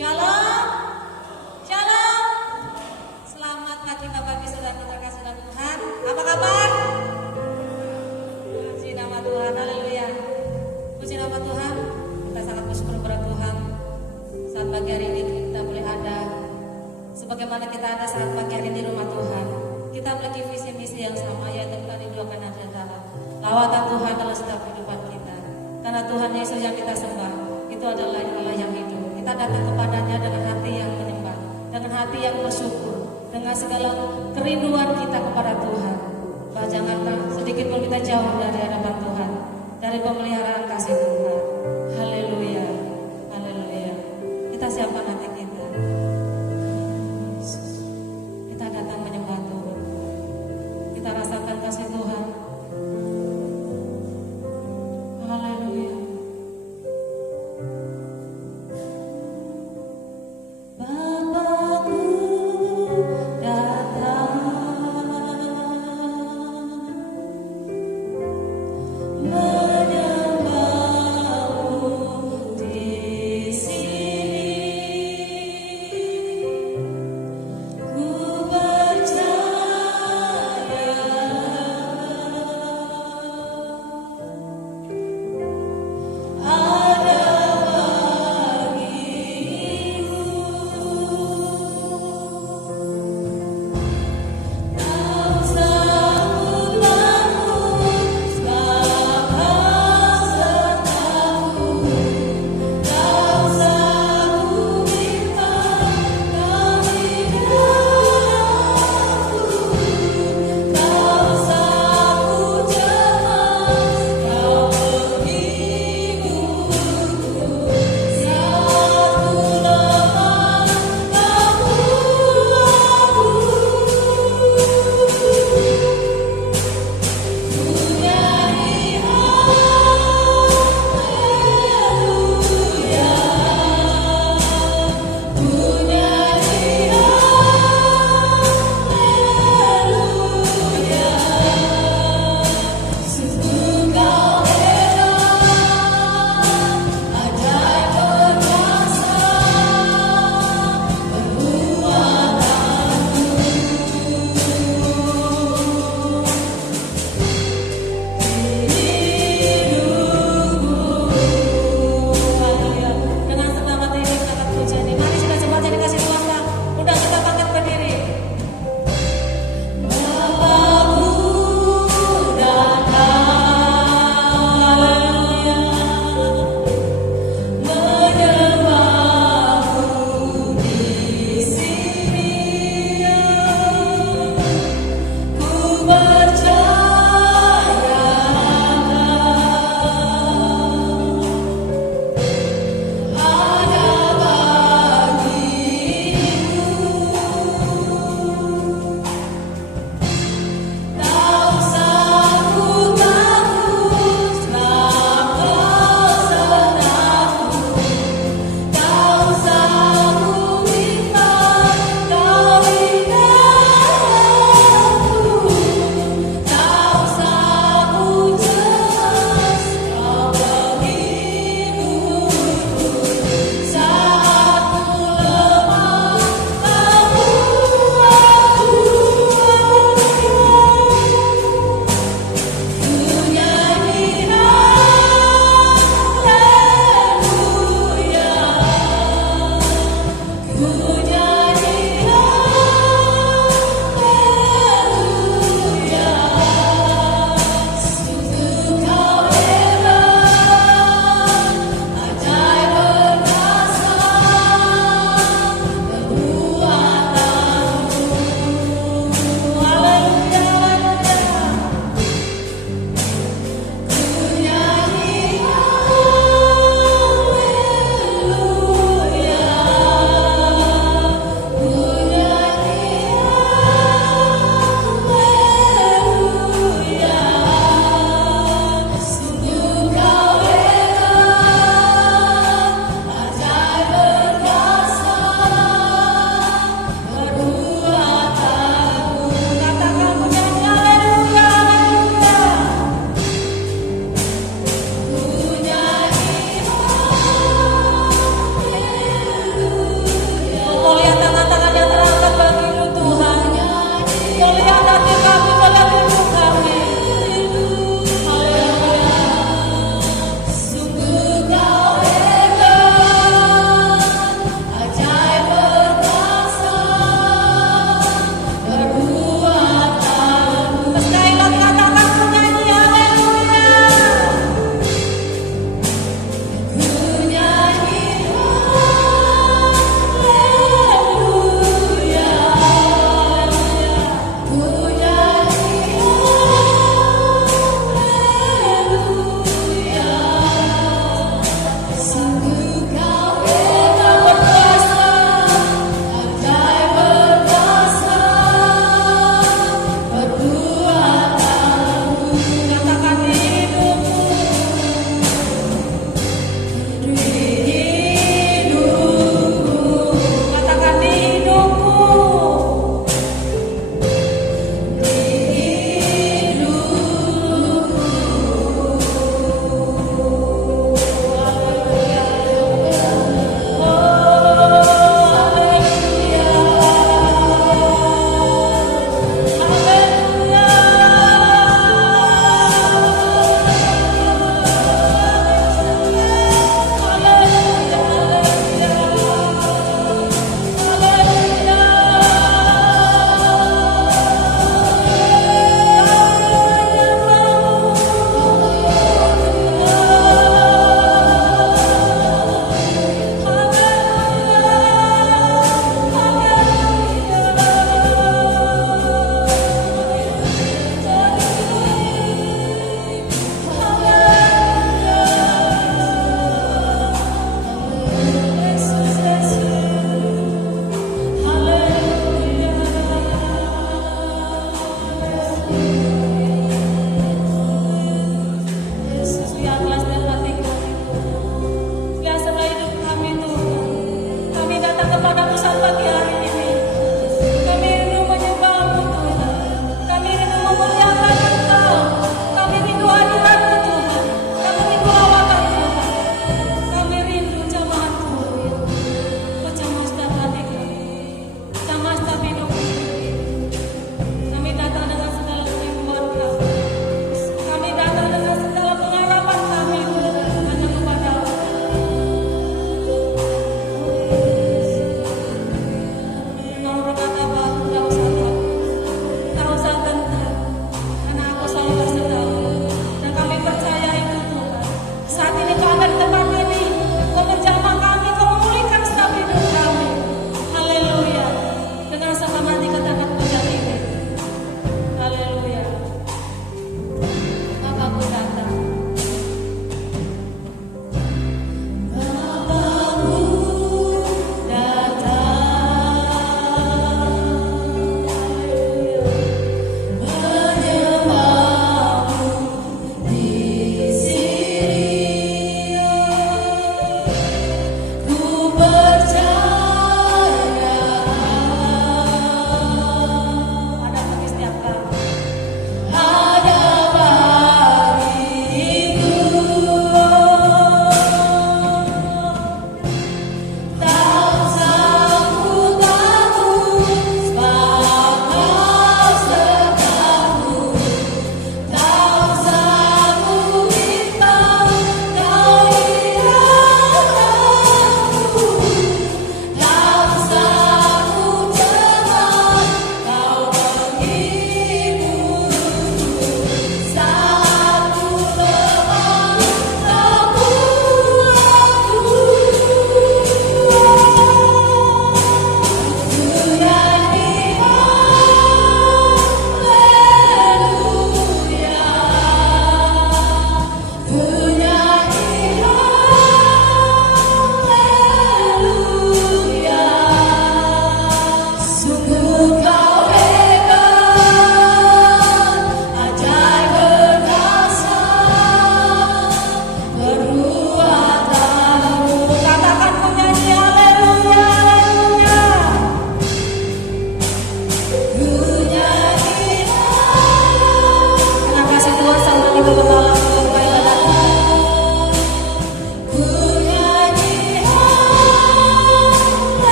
Shalom, shalom. Selamat pagi Bapak Ibu Saudara kita kasih dalam Tuhan. Apa kabar? Puji nama Tuhan, haleluya. Puji nama Tuhan. Kita sangat bersyukur kepada Tuhan. Saat pagi hari ini kita boleh ada, sebagaimana kita ada saat pagi hari di rumah Tuhan. Kita memiliki visi misi yang sama, yaitu kita rindukan di antara lawatan Tuhan dalam setiap kehidupan kita. Karena Tuhan Yesus yang kita sembah itu adalah Allah yang hidup. Kita datang kepadanya dengan hati yang menyembah, dengan hati yang bersyukur, dengan segala kerinduan kita kepada Tuhan. Bahwa janganlah sedikit pun kita jauh dari hadapan Tuhan, dari pemeliharaan kasih Tuhan. Haleluya, haleluya. Kita siapkan hati kita. Kita datang menyembah Tuhan. Kita rasakan kasih Tuhan. Haleluya. Bapakku datang menyembahmu di sini.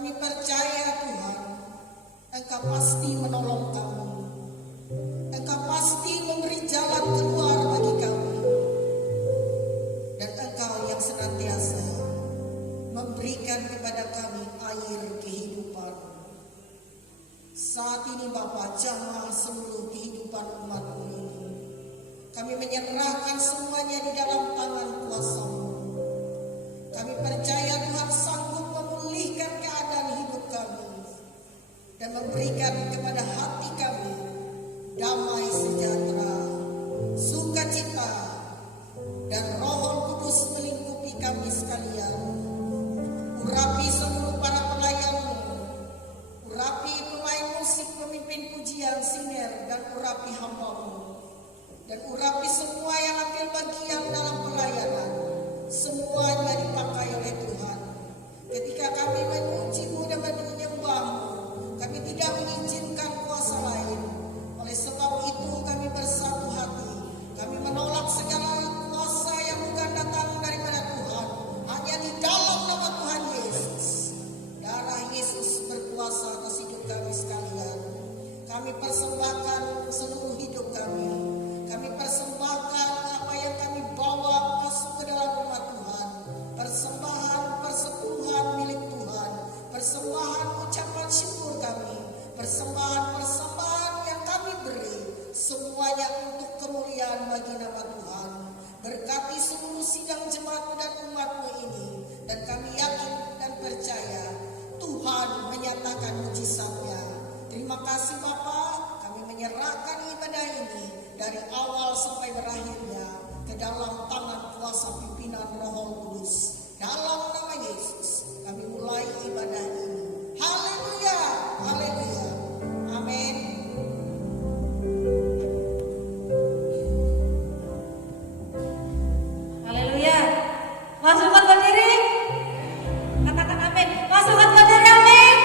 Kami percaya Tuhan, Engkau pasti menolong kami. Engkau pasti memberi jalan keluar bagi kami. Dan Engkau yang senantiasa memberikan kepada kami air kehidupan. Saat ini Bapa, jamah seluruh kehidupan umat-Mu ini. Kami menyerahkan semuanya di dalam tangan kuasa-Mu. Kami percaya Tuhan sanggup memulihkan keadaan hidup kami dan memberikan kepada hati kami damai sejahtera, sukacita, dan Roh Kudus melingkupi kami sekalian. Urapi seluruh para pelayan-Mu, urapi pemain musik, pemimpin pujian, singer, dan urapi hamba-Mu, dan urapi semua yang ambil bagian dalam pelayanan. Semuanya dipakai oleh Tuhan. Ketika kami memuji-Mu dan menyembah-Mu, kami tidak mengizinkan kuasa lain. Oleh sebab itu kami bersatu hati. Kami menolak segala kuasa yang bukan datang daripada Tuhan. Hanya di dalam nama Tuhan Yesus. Darah Yesus berkuasa atas hidup kami sekalian. Kami persembahkan seluruh hidup kami. Kami persembahkan apa yang kami bawa masuk ke dalam rumah Tuhan. Persembahan persepuluhan milik Tuhan. Persembahan ucapan syukur kami. Persembahan yang kami beri. Semuanya untuk kemuliaan bagi nama Tuhan. Berkati seluruh sidang jemaat dan umat-Mu ini. Dan kami yakin dan percaya Tuhan menyatakan mujizat-Nya. Terima kasih Bapa. Kami menyerahkan ibadah ini dari awal sampai berakhirnya ke dalam tangan kuasa pimpinan Roh Kudus. Dalam nama Yesus kami mulai ibadah ini. Haleluya, haleluya, amin. Haleluya. Masukkan berdiri. Katakan amin. Masukkan berdiri, amin.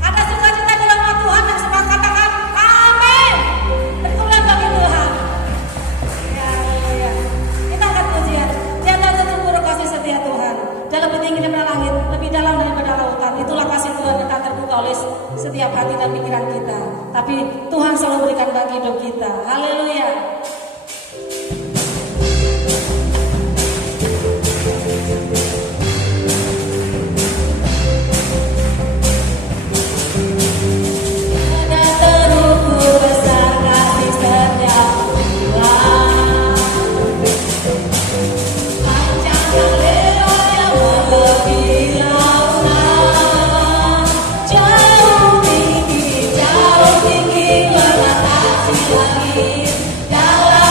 Ada sukacita di dalam Tuhan yang sedang katakan amin. Berkulang bagi Tuhan. Ya, haleluya. Kita akan pujian. Dia tahu sesungguhnya kasih setia Tuhan. Dalam tinggi daripada langit, lebih dalam daripada lautan. Itulah kasih Tuhan yang tak terbuka oleh setiap hati dan pikiran kita. Tapi Tuhan selalu berikan bagi hidup kita. Haleluya. Ada terukur besar kasih setiap Tuhan. Panjang dan lebarnya melebihi lautan. Jauh tinggi mengatasi langit. Dalam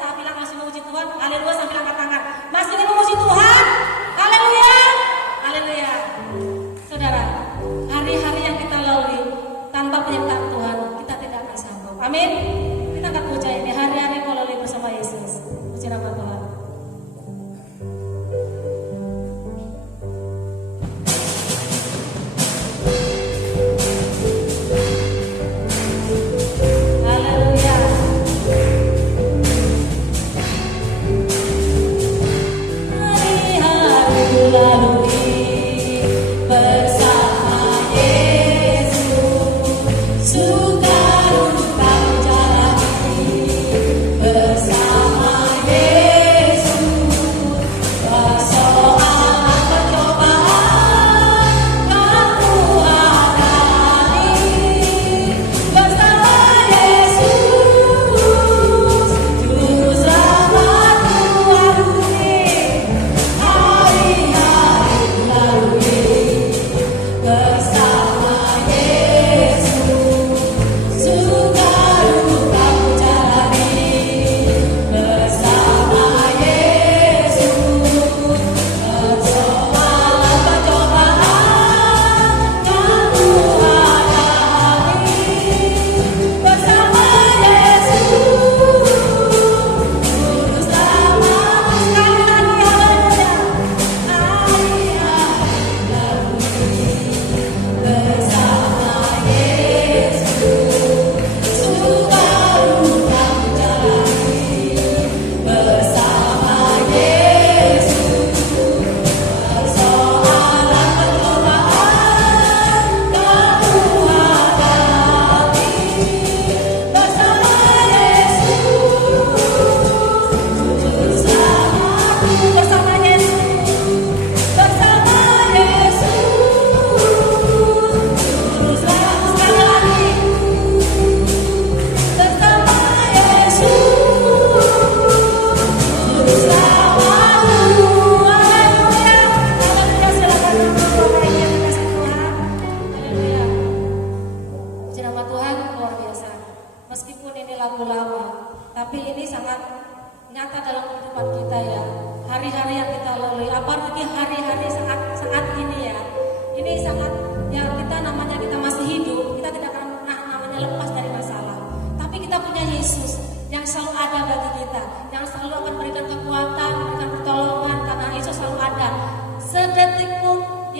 saya bilang masih memuji Tuhan, haleluya sambil angkat tangan. Masih ingin memuji Tuhan, haleluya, haleluya. Saudara, hari-hari yang kita lalui tanpa penyertaan Tuhan, kita tidak akan sanggup. Amin. Kita akan puja ini hari-hari yang lalui bersama Yesus. Puji nama Tuhan.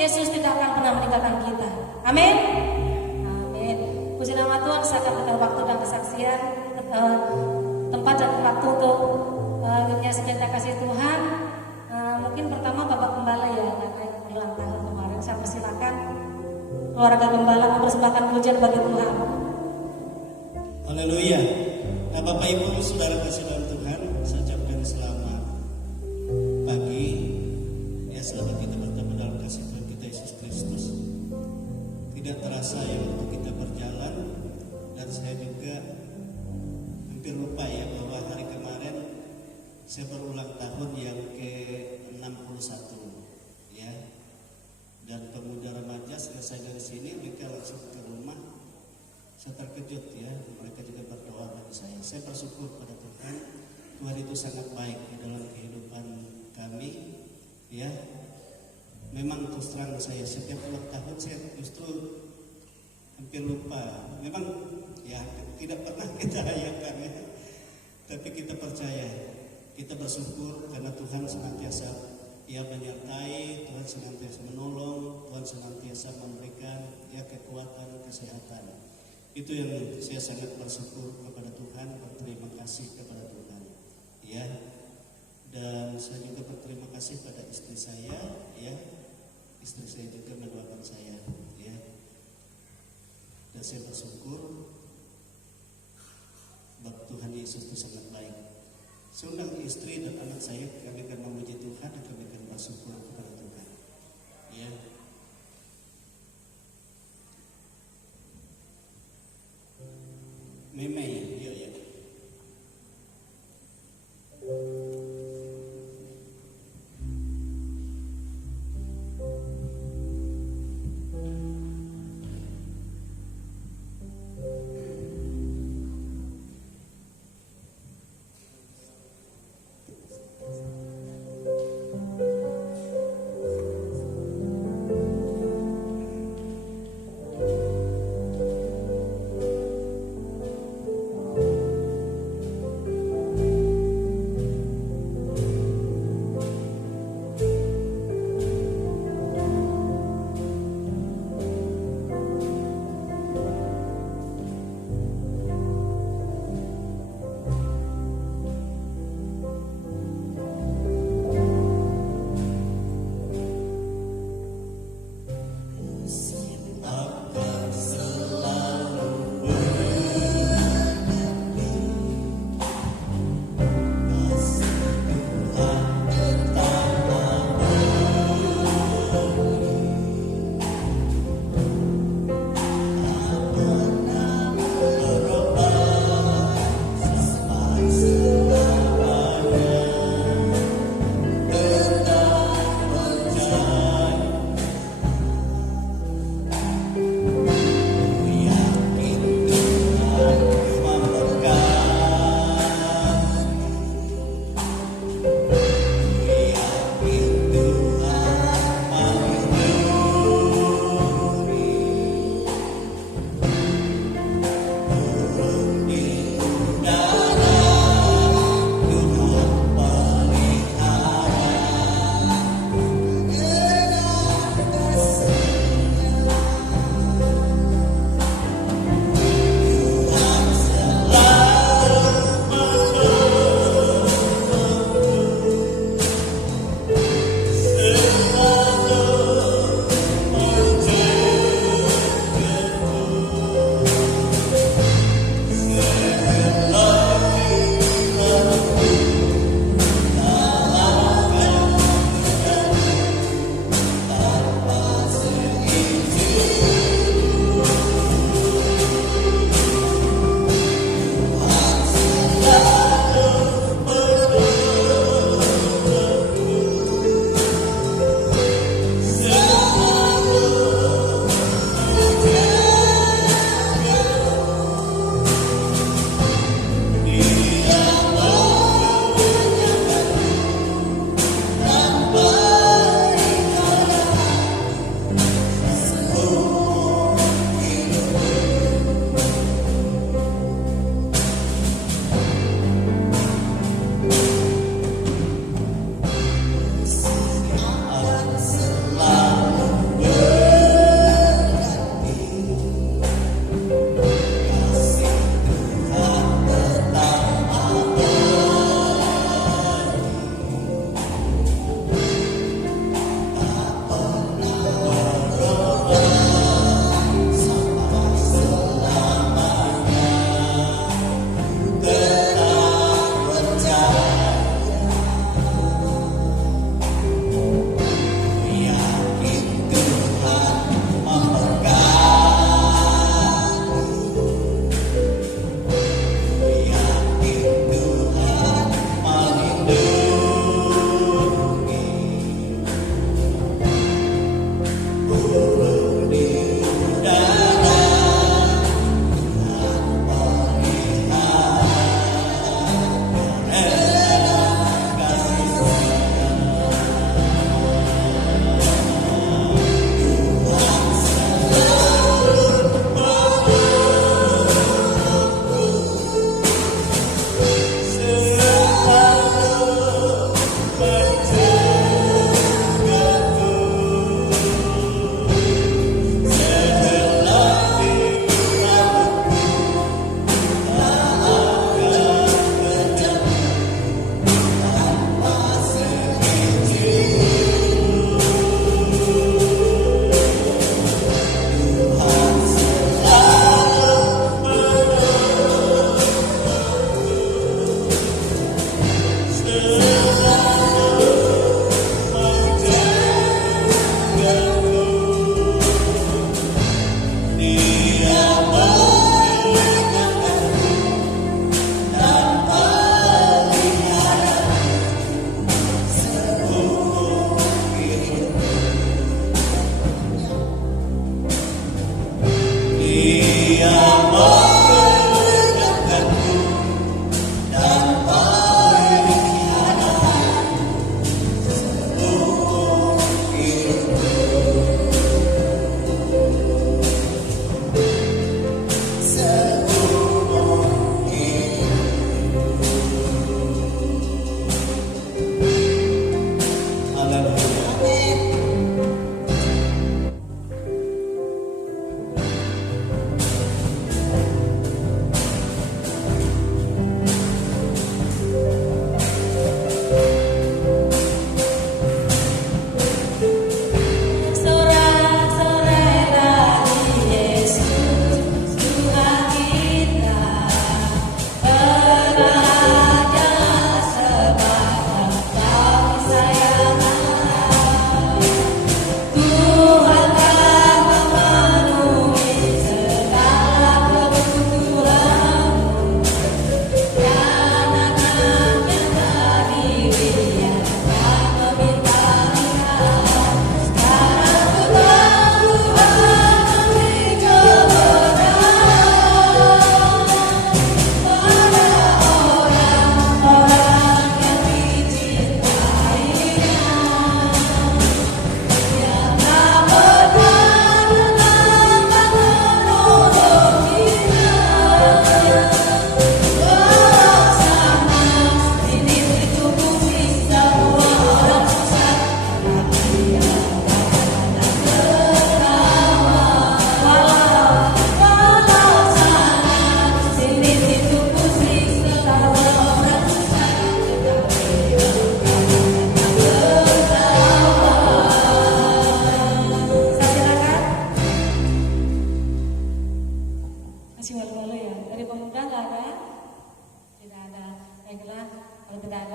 Yesus tidak akan pernah meninggalkan kita. Amin. Amin. Puji nama Tuhan. Saya akan berikan waktu dan kesaksian, tempat dan waktu untuk menyaksikan kasih Tuhan. Mungkin pertama Bapak Gembala ya, yang ulang tahun kemarin. Saya persilakan keluarga Gembala mempersembahkan pujian bagi Tuhan. Haleluya. Nah, Bapak Ibu Saudara kasih dalam Tuhan, saya ucapkan selamat pagi. Ya, selamat kita bertemu dalam kasih Tuhan kita Yesus Kristus. Tidak terasa ya waktu kita berjalan, dan saya juga hampir lupa ya bahwa hari kemarin saya berulang tahun yang ke-61 ya. Dan pemuda remaja selesai dari sini mereka langsung ke rumah. Saya terkejut ya, mereka juga berdoa bagi saya. Saya bersyukur pada Tuhan. Tuhan itu sangat baik di dalam kehidupan kami ya. Memang terus terang saya setiap ulang tahun saya justru hampir lupa. Memang ya tidak pernah kita rayakan ya. Tapi kita percaya, kita bersyukur karena Tuhan senantiasa ya menyertai, Tuhan senantiasa menolong, Tuhan senantiasa memberikan ya kekuatan, kesehatan. Itu yang saya sangat bersyukur kepada Tuhan, berterima kasih kepada Tuhan ya. Dan saya juga berterima kasih pada istri saya ya. Istri saya juga mendoakan saya ya. Dan saya bersyukur bahwa Tuhan Yesus itu sangat baik. Saya undang istri dan anak saya, kami akan memuji Tuhan dan kami akan bersyukur kepada Tuhan ya. Meme ya, ya.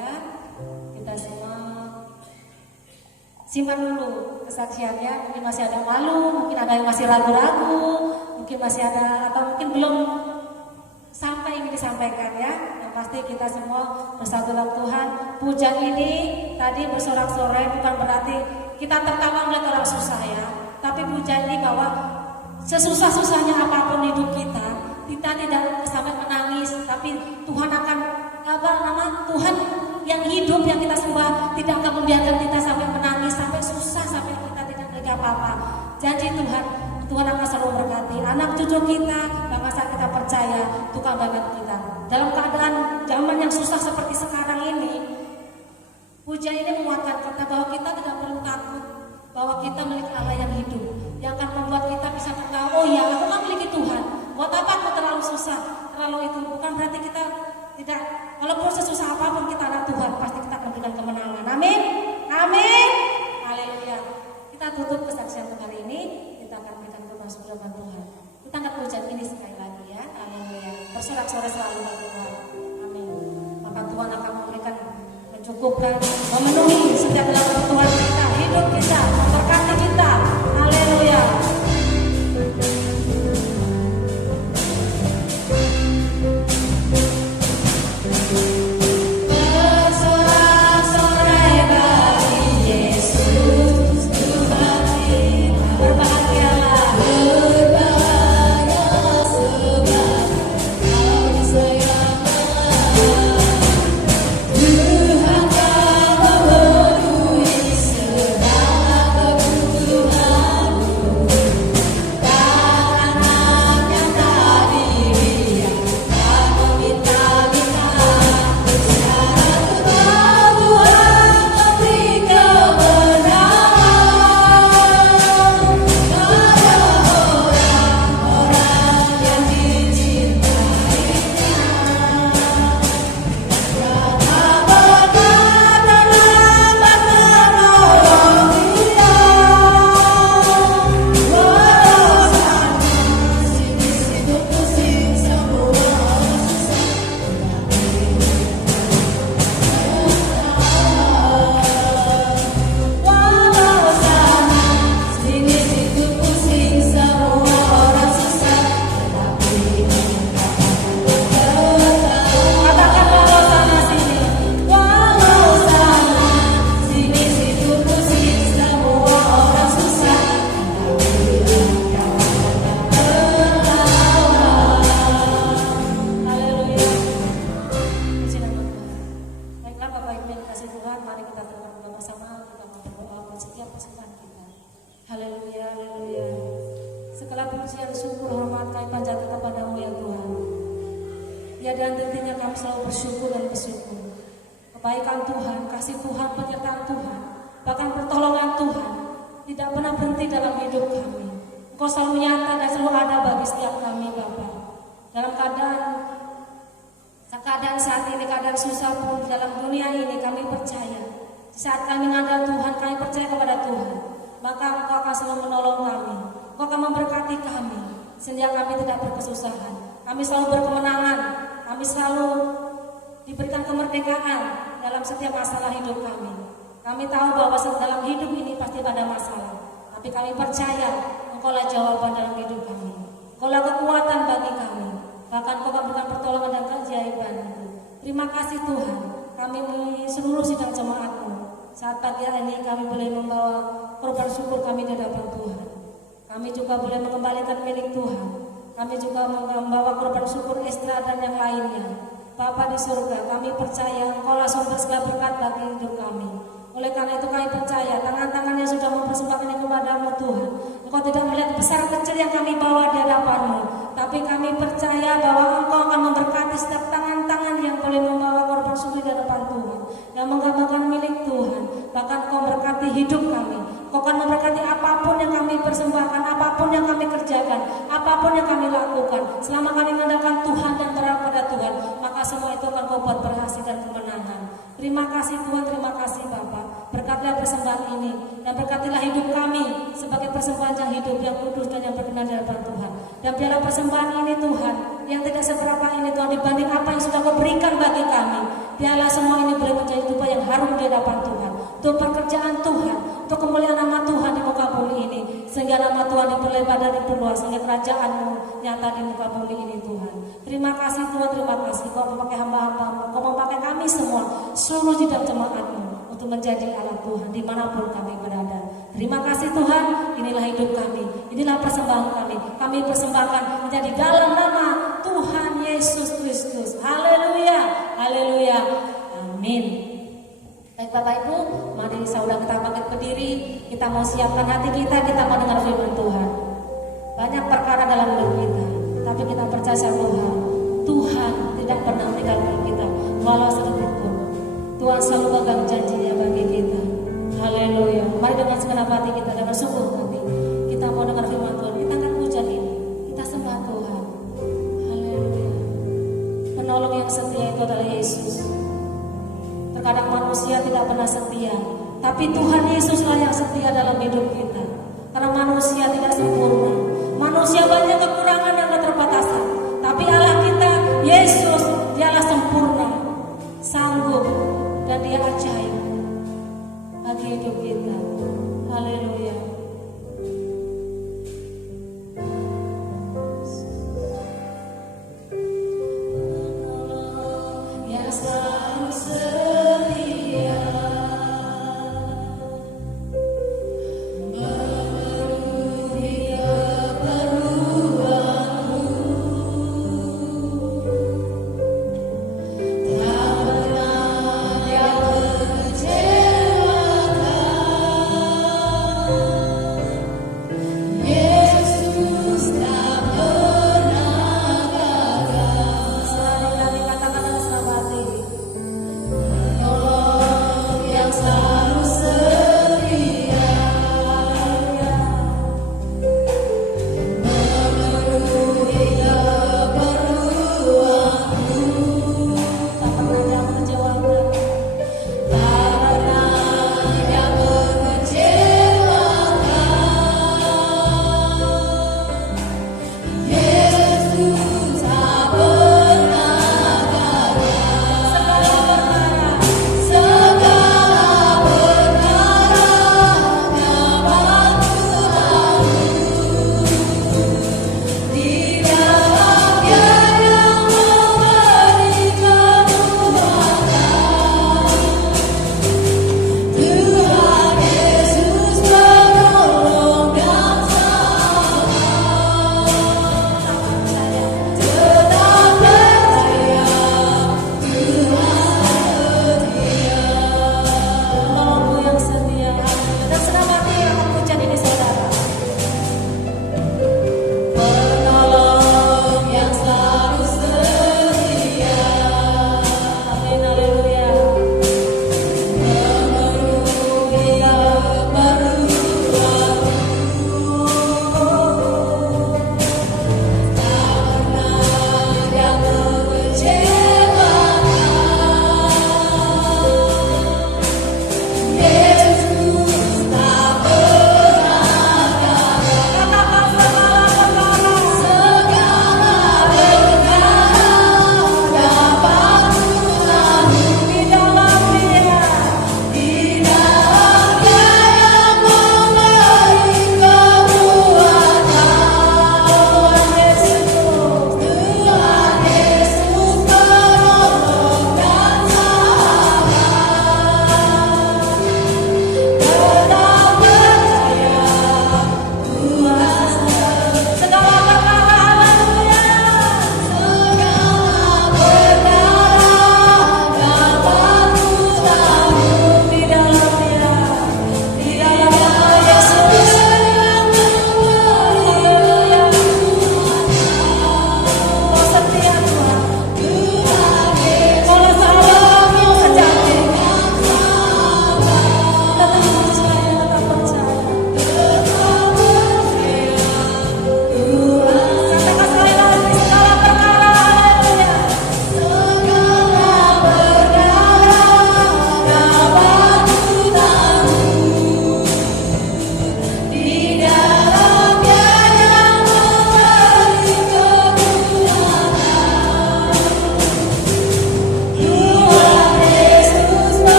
ya. Kita semua simak dulu kesaksiannya. Mungkin masih ada malu, mungkin ada yang masih ragu-ragu, mungkin masih ada atau mungkin belum sampai ingin disampaikan ya. Yang pasti kita semua bersatu dalam Tuhan. Pujian ini tadi bersorak-sorai bukan berarti kita tertawa melihat orang susah ya. Tapi pujian ini bahwa sesusah-susahnya apapun hidup kita tidak sampai menangis, tapi Tuhan akan Tuhan yang hidup yang kita sembah tidak akan membiarkan kita sampai menangis, sampai susah, sampai kita tidak memiliki apa-apa. Janji Tuhan akan selalu memberkati anak cucu kita, bahkan saat kita percaya Tuhan banget kita. Dalam keadaan zaman yang susah seperti sekarang ini, pujian ini menguatkan kita bahwa kita tidak perlu takut, bahwa kita memiliki Allah yang hidup, yang akan membuat kita bisa berkata, oh ya, aku kan memiliki Tuhan. Buat apa aku terlalu susah, terlalu itu? Bukan berarti kita tidak, walaupun sesusah apapun kita ada Tuhan, pasti kita akan berikan kemenangan. Amin, amin, haleluya. Kita tutup kesaksian hari ini, kita akan berikan kemasmuran Tuhan. Kita angkat pujian ini sekali lagi ya, haleluya. Bersorak-sorai selalu bagi Tuhan, amin. Maka Tuhan akan memberikan, mencukupkan, memenuhi setiap dalam kebutuhan kita, hidup kita, memberkati kita, haleluya. Kami selalu berkemenangan, kami selalu diberikan kemerdekaan dalam setiap masalah hidup kami. Kami tahu bahwa dalam hidup ini pasti ada masalah, tapi kami percaya Engkaulah jawaban dalam hidup kami. Engkaulah kekuatan bagi kami, bahkan Engkau akan berikan pertolongan dan keajaiban. Terima kasih Tuhan, kami seluruh sidang jemaat-Mu. Saat pagi hari ini kami boleh membawa korban syukur kami di hadapan Tuhan. Kami juga boleh mengembalikan milik Tuhan. Kami juga membawa korban syukur Estra dan yang lainnya. Bapa di surga, kami percaya Engkaulah sumber segala berkat bagi hidup kami. Oleh karena itu kami percaya tangan-tangan yang sudah mempersembahkan kepada-Mu Tuhan. Engkau tidak melihat besar kecil yang kami bawa di hadapan-Mu, tapi kami percaya bahwa Engkau akan memberkati setiap tangan-tangan yang boleh membawa korban syukur di hadapan Tuhan, yang menggambarkan milik Tuhan. Bahkan Engkau memberkati hidup kami. Engkau akan memberkati apapun yang kami persembahkan, apapun yang kami kerjakan, apapun yang kami lakukan. Selama kami mengandalkan Tuhan dan berharap pada Tuhan, maka semua itu akan Kau buat berhasil dan kemenangan. Terima kasih Tuhan, terima kasih Bapa. Berkatilah persembahan ini dan berkatilah hidup kami sebagai persembahan yang hidup, yang kudus dan yang berkenan di hadapan Tuhan. Dan biarlah persembahan ini Tuhan yang tidak seberapa ini Tuhan dibanding apa yang sudah Kau berikan bagi kami. Biarlah semua ini boleh menjadi tumpah yang harum di hadapan Tuhan, untuk pekerjaan Tuhan, untuk kemuliaan nama Tuhan di muka bumi ini, sehingga nama Tuhan diperlebar dan diperluas, sehingga kerajaan-Mu nyata di muka bumi ini Tuhan. Terima kasih Tuhan, terima kasih Kau memakai hamba-hamba-Mu, Kau memakai kami semua, seluruh jemaat jemaat-Mu untuk menjadi alat Tuhan dimanapun kami berada. Terima kasih Tuhan, inilah hidup kami, inilah persembahan kami. Kami persembahkan menjadi dalam nama Tuhan Yesus Kristus. Haleluya, haleluya, amin. Baik Bapak Ibu, mari saudara kita bangkit berdiri. Kita mau siapkan hati kita mau dengar firman Tuhan. Banyak perkara dalam hidup kita, tapi kita percaya sama Tuhan. Tuhan tidak pernah meninggalkan kita walau sedikit pun. Tuhan selalu pegang janjinya bagi kita. Haleluya. Mari dengan segenap hati kita dan bersungguh hati kita mau dengar firman Tuhan. Kita akan puja ini, kita sembah Tuhan. Haleluya. Penolong yang setia itu adalah Yesus. Terkadang manusia tidak pernah setia, tapi Tuhan Yesuslah yang setia dalam hidup kita. Karena manusia tidak sempurna, manusia banyak kekurangan dan keterbatasan, tapi Allah kita Yesus Dialah sempurna, sanggup, dan Dia ajaib bagi hidup kita. Haleluya. Yang selalu setia memenuhi keperluanmu, tak pernah Dia mengecewakan.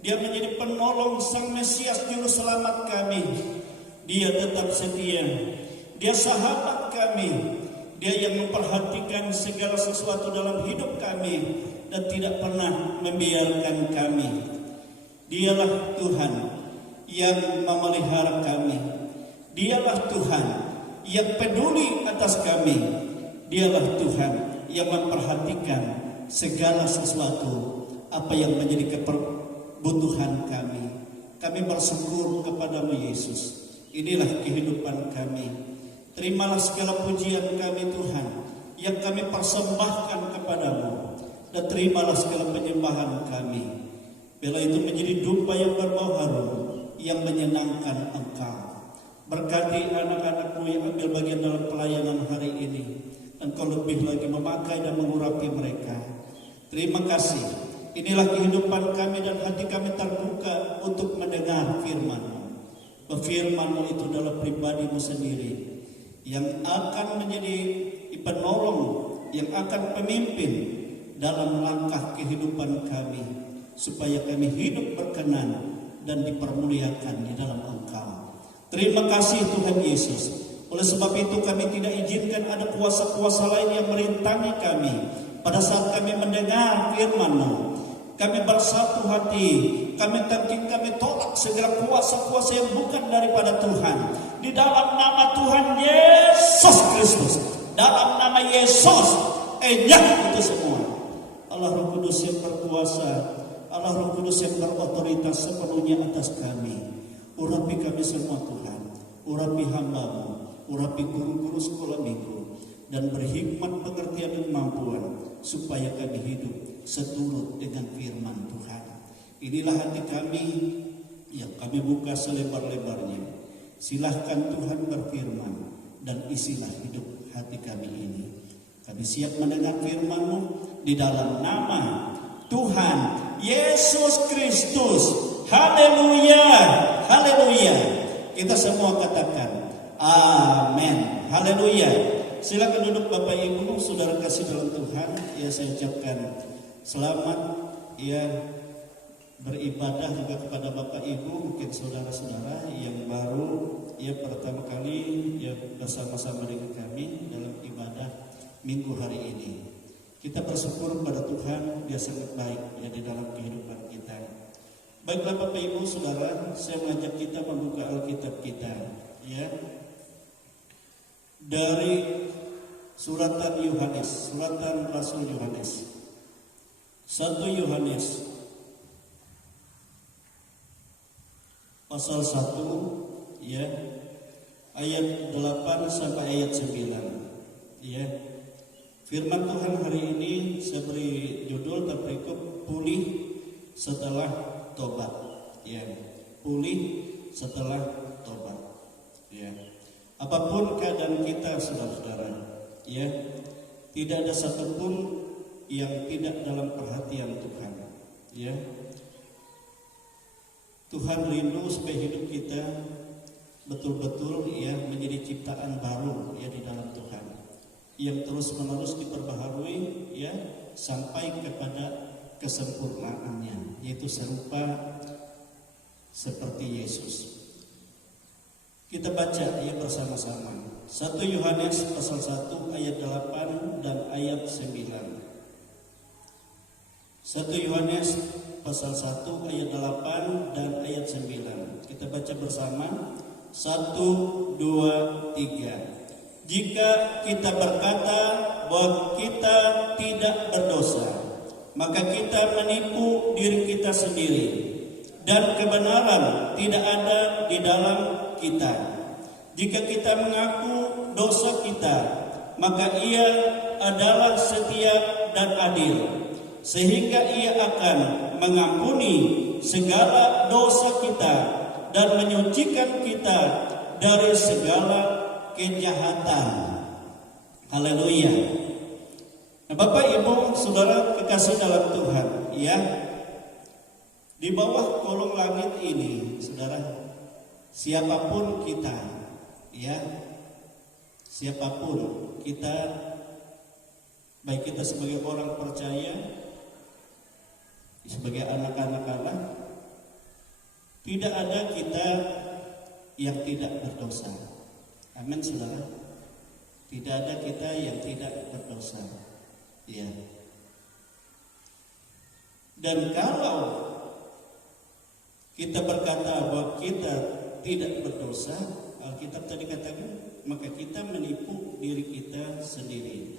Dia menjadi penolong, Sang Mesias, Juru Selamat kami. Dia tetap setia. Dia sahabat kami. Dia yang memperhatikan segala sesuatu dalam hidup kami dan tidak pernah membiarkan kami. Dialah Tuhan yang memelihara kami. Dialah Tuhan yang peduli atas kami. Dialah Tuhan yang memperhatikan segala sesuatu apa yang menjadi kebutuhan kami. Kami bersyukur kepadamu Yesus. Inilah kehidupan kami. Terimalah segala pujian kami Tuhan yang kami persembahkan kepadamu, dan terimalah segala penyembahan kami. Bila itu menjadi dupa yang berbau harum yang menyenangkan Engkau. Berkati anak-anakmu yang ambil bagian dalam pelayanan hari ini, dan Kau lebih lagi memakai dan mengurapi mereka. Terima kasih. Inilah kehidupan kami dan hati kami terbuka untuk mendengar firman-Mu. Firman-Mu itu adalah pribadi-Mu sendiri yang akan menjadi penolong, yang akan pemimpin dalam langkah kehidupan kami, supaya kami hidup berkenan dan dipermuliakan di dalam Engkau. Terima kasih Tuhan Yesus. Oleh sebab itu kami tidak izinkan ada kuasa-kuasa lain yang merintangi kami pada saat kami mendengar firman-Mu. Kami bersatu hati, kami tolak segala kuasa-kuasa yang bukan daripada Tuhan. Di dalam nama Tuhan Yesus Kristus, dalam nama Yesus, enyah itu semua. Allah Roh Kudus yang berkuasa, Allah Roh Kudus yang berotoritas sepenuhnya atas kami. Urapi kami semua Tuhan, urapi hamba-Mu, urapi guru-guru sekolah minggu, dan berhikmat, pengertian, dan kemampuan, supaya kami hidup seturut dengan firman Tuhan. Inilah hati kami yang kami buka selebar-lebarnya. Silahkan Tuhan berfirman dan isilah hidup hati kami ini. Kami siap mendengar firman-Mu di dalam nama Tuhan Yesus Kristus. Haleluya, haleluya. Kita semua katakan amin. Haleluya. Silakan duduk Bapak Ibu, saudara kasih dalam Tuhan. Ya, saya ucapkan selamat ya beribadah juga kepada Bapak Ibu, mungkin saudara-saudara yang baru ya pertama kali ya bersama-sama dengan kami dalam ibadah minggu hari ini. Kita bersyukur kepada Tuhan, Dia sangat baik ya di dalam kehidupan kita. Baiklah Bapak Ibu Saudara, saya mengajak kita membuka Alkitab kita ya. Dari suratan Yohanes, suratan Rasul Yohanes. 1 Yohanes pasal 1 ya, ayat 8 sampai ayat 9 ya. Firman Tuhan hari ini saya beri judul terperikop pulih setelah tobat ya. Pulih setelah tobat ya. Apapun keadaan kita saudara-saudara ya, tidak ada satupun yang tidak dalam perhatian Tuhan ya. Tuhan rindu supaya hidup kita betul-betul ya menjadi ciptaan baru ya di dalam Tuhan, yang terus-menerus diperbaharui ya sampai kepada kesempurnaannya, yaitu serupa seperti Yesus. Kita baca ya bersama-sama 1 Yohanes pasal 1 ayat 8 dan ayat 9. 1 Yohanes pasal 1 ayat 8 dan ayat 9. Kita baca bersama. 1, 2, 3. Jika kita berkata bahwa kita tidak berdosa, maka kita menipu diri kita sendiri, dan kebenaran tidak ada di dalam kita. Jika kita mengaku dosa kita, maka Ia adalah setia dan adil, sehingga Ia akan mengampuni segala dosa kita dan menyucikan kita dari segala kejahatan. Haleluya. Nah, Bapak Ibu Saudara kekasih dalam Tuhan ya, di bawah kolong langit ini saudara, siapapun kita ya, siapapun kita, baik kita sebagai orang percaya, sebagai anak-anak Allah Tidak ada kita yang tidak berdosa. Amin, saudara. Tidak ada kita yang tidak berdosa. Ya. Dan kalau kita berkata bahwa kita tidak berdosa, Alkitab tadi katakan, maka kita menipu diri kita sendiri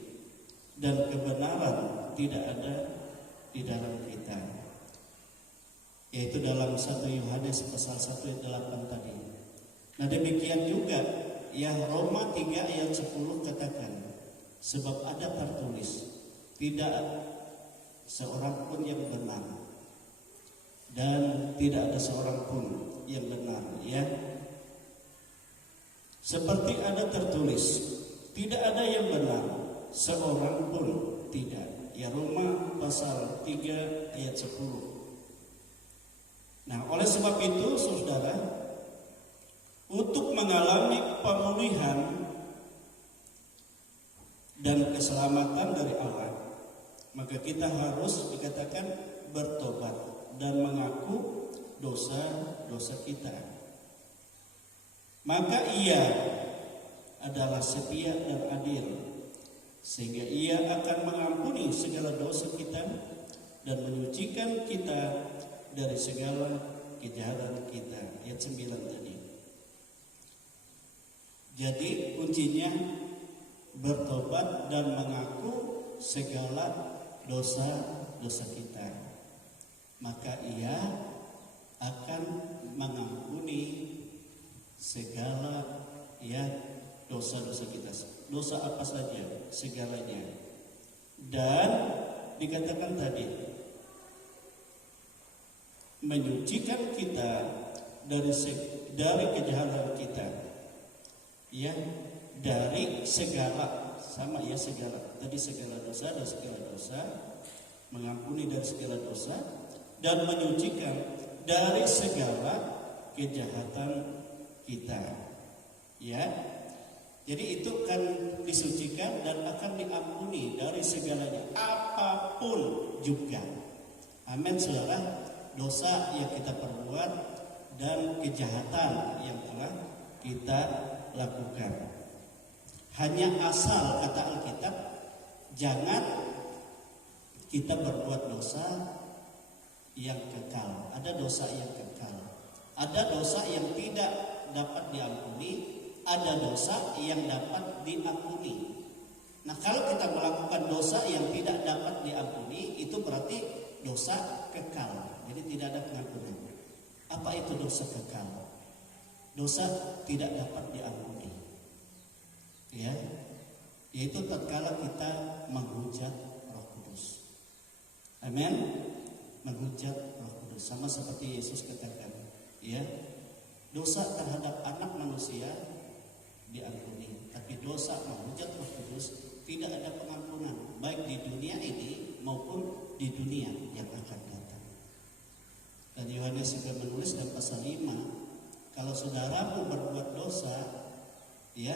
dan kebenaran tidak ada di dalam kita. Yaitu dalam 1 Yohanes pasal 1 ayat 8 tadi. Nah demikian juga ya Roma 3 ayat 10 katakan, sebab ada tertulis, tidak seorang pun yang benar dan tidak ada seorang pun yang benar, ya. Seperti ada tertulis, tidak ada yang benar, seorang pun tidak. Ya Roma pasal 3 ayat 10. Nah, oleh sebab itu, saudara, untuk mengalami pemulihan dan keselamatan dari Allah, maka kita harus dikatakan bertobat dan mengaku dosa-dosa kita. Maka ia adalah setia dan adil, sehingga ia akan mengampuni segala dosa kita dan menyucikan kita dari segala kejahatan kita. Ayat 9 tadi. Jadi kuncinya bertobat dan mengaku segala dosa-dosa kita. Maka ia akan mengampuni segala dosa-dosa kita. Dosa apa saja, segalanya. Dan dikatakan tadi, menyucikan kita dari kejahatan kita. Ya, dari segala, sama ya segala. Tadi segala dosa dan segala dosa, mengampuni dari segala dosa dan menyucikan dari segala kejahatan kita. Ya. Jadi itu kan disucikan dan akan diampuni dari segalanya, apapun juga. Amin, saudara. Dosa yang kita perbuat dan kejahatan yang telah kita lakukan. Hanya asal kata Alkitab, jangan kita berbuat dosa yang kekal. Ada dosa yang kekal. Ada dosa yang tidak dapat diampuni, ada dosa yang dapat diampuni. Nah, kalau kita melakukan dosa yang tidak dapat diampuni, itu berarti dosa kekal. Jadi tidak ada pengampunan. Apa itu dosa kekal? Dosa tidak dapat diampuni. Ya, yaitu tatkala kita menghujat Roh Kudus. Amin. Menghujat Roh Kudus, sama seperti Yesus katakan, ya, dosa terhadap anak manusia diampuni, tapi dosa menghujat Roh Kudus tidak ada pengampunan, baik di dunia ini maupun di dunia yang akan datang. Dan Yohanes juga menulis dalam pasal 5, kalau saudaramu berbuat dosa, ya,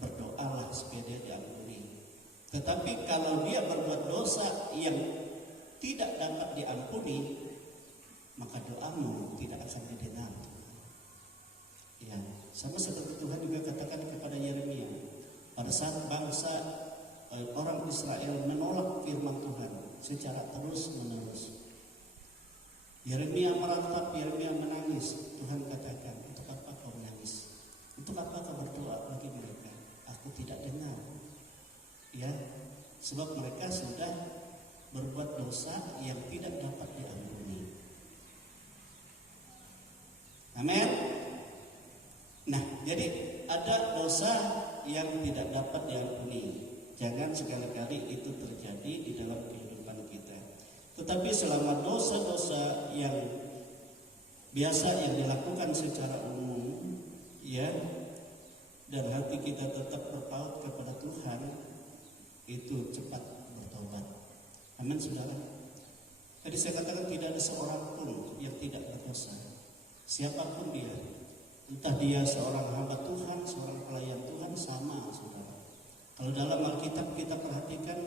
berdoalah supaya dia diampuni. Tetapi kalau dia berbuat dosa yang tidak dapat diampuni, maka doamu tidak akan didengar. Ya, sama seperti Tuhan juga katakan kepada Yeremia pada saat bangsa orang Israel menolak firman Tuhan secara terus-menerus. Yeremia meratap, Yeremia menangis. Tuhan katakan, untuk apa kau menangis? Untuk apa kau berdoa bagi mereka? Aku tidak dengar. Ya, sebab mereka sudah berbuat dosa yang tidak dapat diampuni. Amin. Nah, jadi ada dosa yang tidak dapat diampuni. Jangan sekali-kali itu terjadi di dalam kehidupan kita. Tetapi selama dosa-dosa yang biasa yang dilakukan secara umum, ya, dan hati kita tetap berpaut kepada Tuhan, itu cepat bertobat. Amin, saudara. Tadi saya katakan tidak ada seorang pun yang tidak berdosa. Siapapun dia, entah dia seorang hamba Tuhan, seorang pelayan Tuhan, sama, saudara. Kalau dalam Alkitab kita perhatikan,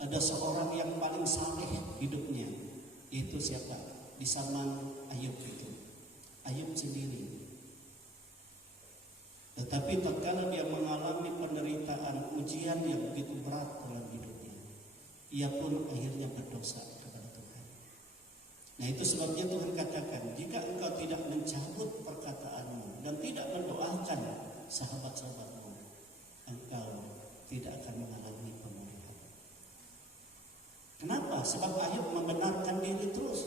ada seorang yang paling saleh hidupnya, yaitu siapa? Di zaman Ayub itu. Ayub sendiri. Tetapi tatkala dia mengalami penderitaan, ujian yang begitu berat dalam hidupnya, ia pun akhirnya berdosa kepada Tuhan. Nah, itu sebabnya Tuhan katakan, jika engkau tidak mencabut perkataanmu dan tidak mendoakan sahabat-sahabatmu, engkau tidak akan mengalami pemulihan. Kenapa? Sebab Ayub membenarkan diri terus.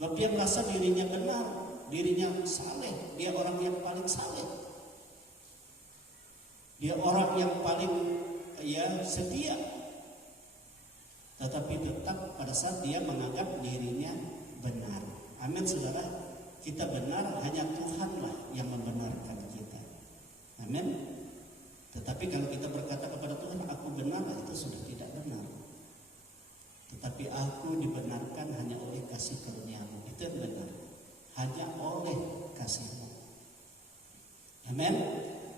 Sebab dia merasa dirinya benar, dirinya saleh, dia orang yang paling saleh. Dia orang yang paling setia. Tetapi tetap pada saat dia menganggap dirinya benar. Amin, saudara. Kita benar, hanya Tuhanlah yang membenarkan kita. Amin. Tetapi kalau kita berkata kepada Tuhan, aku benar, itu sudah tidak benar. Tetapi aku dibenarkan hanya oleh kasih karunia-Mu. Itu yang benar. Hanya oleh kasih-Mu. Amin.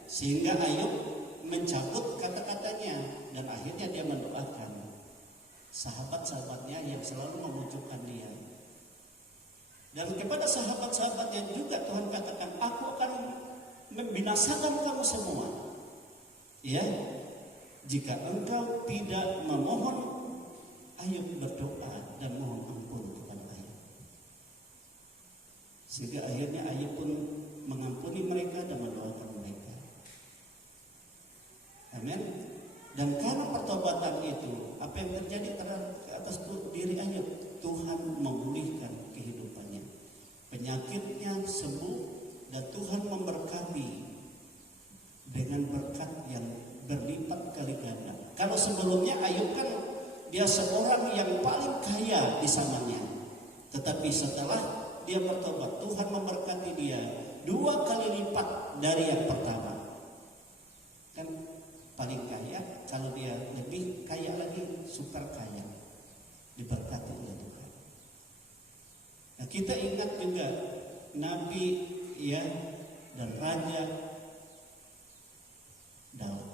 Sehingga Ayub mencabut kata-katanya dan akhirnya dia mendoakan sahabat-sahabatnya yang selalu memujukkan dia. Dan kepada sahabat-sahabatnya juga Tuhan katakan, aku akan membinasakan kamu semua. Ya, jika engkau tidak memohon. Ayub berdoa dan mohon ampun kepada Ayub. Sehingga akhirnya Ayub pun mengampuni mereka dan mendoakan mereka. Amin. Dan karena pertobatan itu, apa yang terjadi atas diri Ayub, Tuhan memulihkan kehidupannya. Penyakitnya sembuh dan Tuhan memberkati dengan berkat yang berlipat kali ganda. Kalau sebelumnya Ayub kan dia seorang yang paling kaya di zamannya. Tetapi setelah dia bertobat, Tuhan memberkati dia 2 kali lipat dari yang pertama. Kan paling kaya, kalau dia lebih kaya lagi, super kaya. Diberkati oleh Tuhan. Nah, kita ingat juga Nabi dan Raja Daud.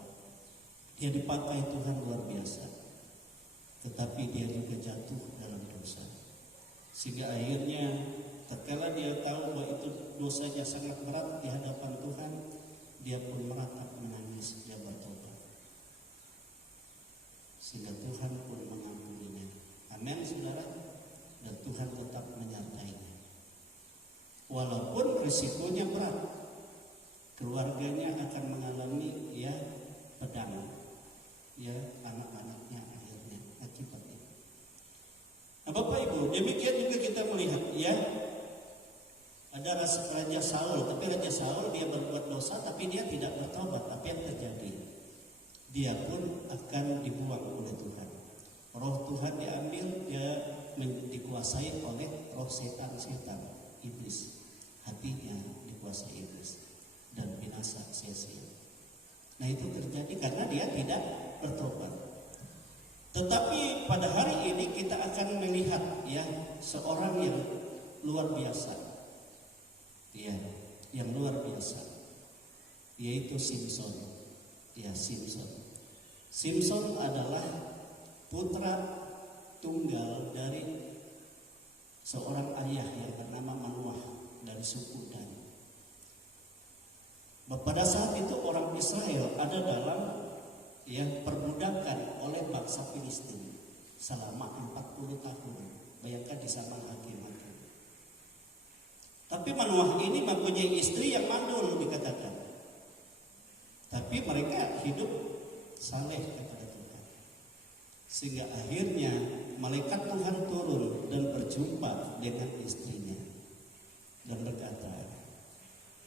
Dia dipakai Tuhan luar biasa. Tetapi dia juga jatuh dalam dosa. Sehingga akhirnya tatkala dia tahu bahwa itu dosanya sangat berat di hadapan Tuhan, dia pun meratap menangis, dia bertobat. Sehingga Tuhan pun mengampuninya. Amin, saudara. Dan Tuhan tetap menyertainya. Walaupun risikonya berat, keluarganya akan mengalami pedang, anak-anaknya akhirnya akibatnya. Nah, Bapak Ibu, demikian juga kita melihat ada Raja Saul, tapi Raja Saul dia berbuat dosa tapi dia tidak bertobat. Apa yang terjadi? Dia pun akan dibuang oleh Tuhan. Roh Tuhan diambil, dia dikuasai oleh roh setan, iblis. Hatinya dikuasai iblis dan binasa sia-sia. Nah, itu terjadi karena dia tidak bertobat. Tetapi pada hari ini kita akan melihat seorang yang luar biasa. Yang luar biasa, yaitu Simson. Simson adalah putra tunggal dari seorang ayah yang bernama Manoah dari suku Dan. Pada saat itu orang Israel ada dalam perbudakan oleh bangsa Filistin selama 40 tahun. Bayangkan di zaman hakim-hakim. Tapi Manoah ini mempunyai istri yang mandul dikatakan. Tapi mereka hidup saleh kepada Tuhan. Sehingga akhirnya malaikat Tuhan turun dan berjumpa dengan istrinya dan berkata,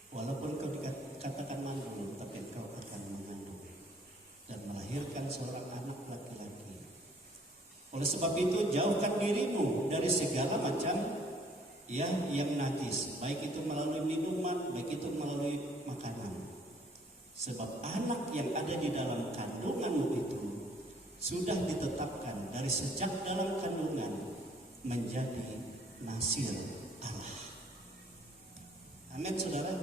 walaupun kau dikatakan mandul, tapi kau akan mengandung dan melahirkan seorang anak laki-laki. Oleh sebab itu jauhkan dirimu dari segala macam yang najis, baik itu melalui minuman, baik itu melalui makanan. Sebab anak yang ada di dalam kandunganmu itu sudah ditetapkan dari sejak dalam kandungan menjadi nasir Allah. Amin, saudara.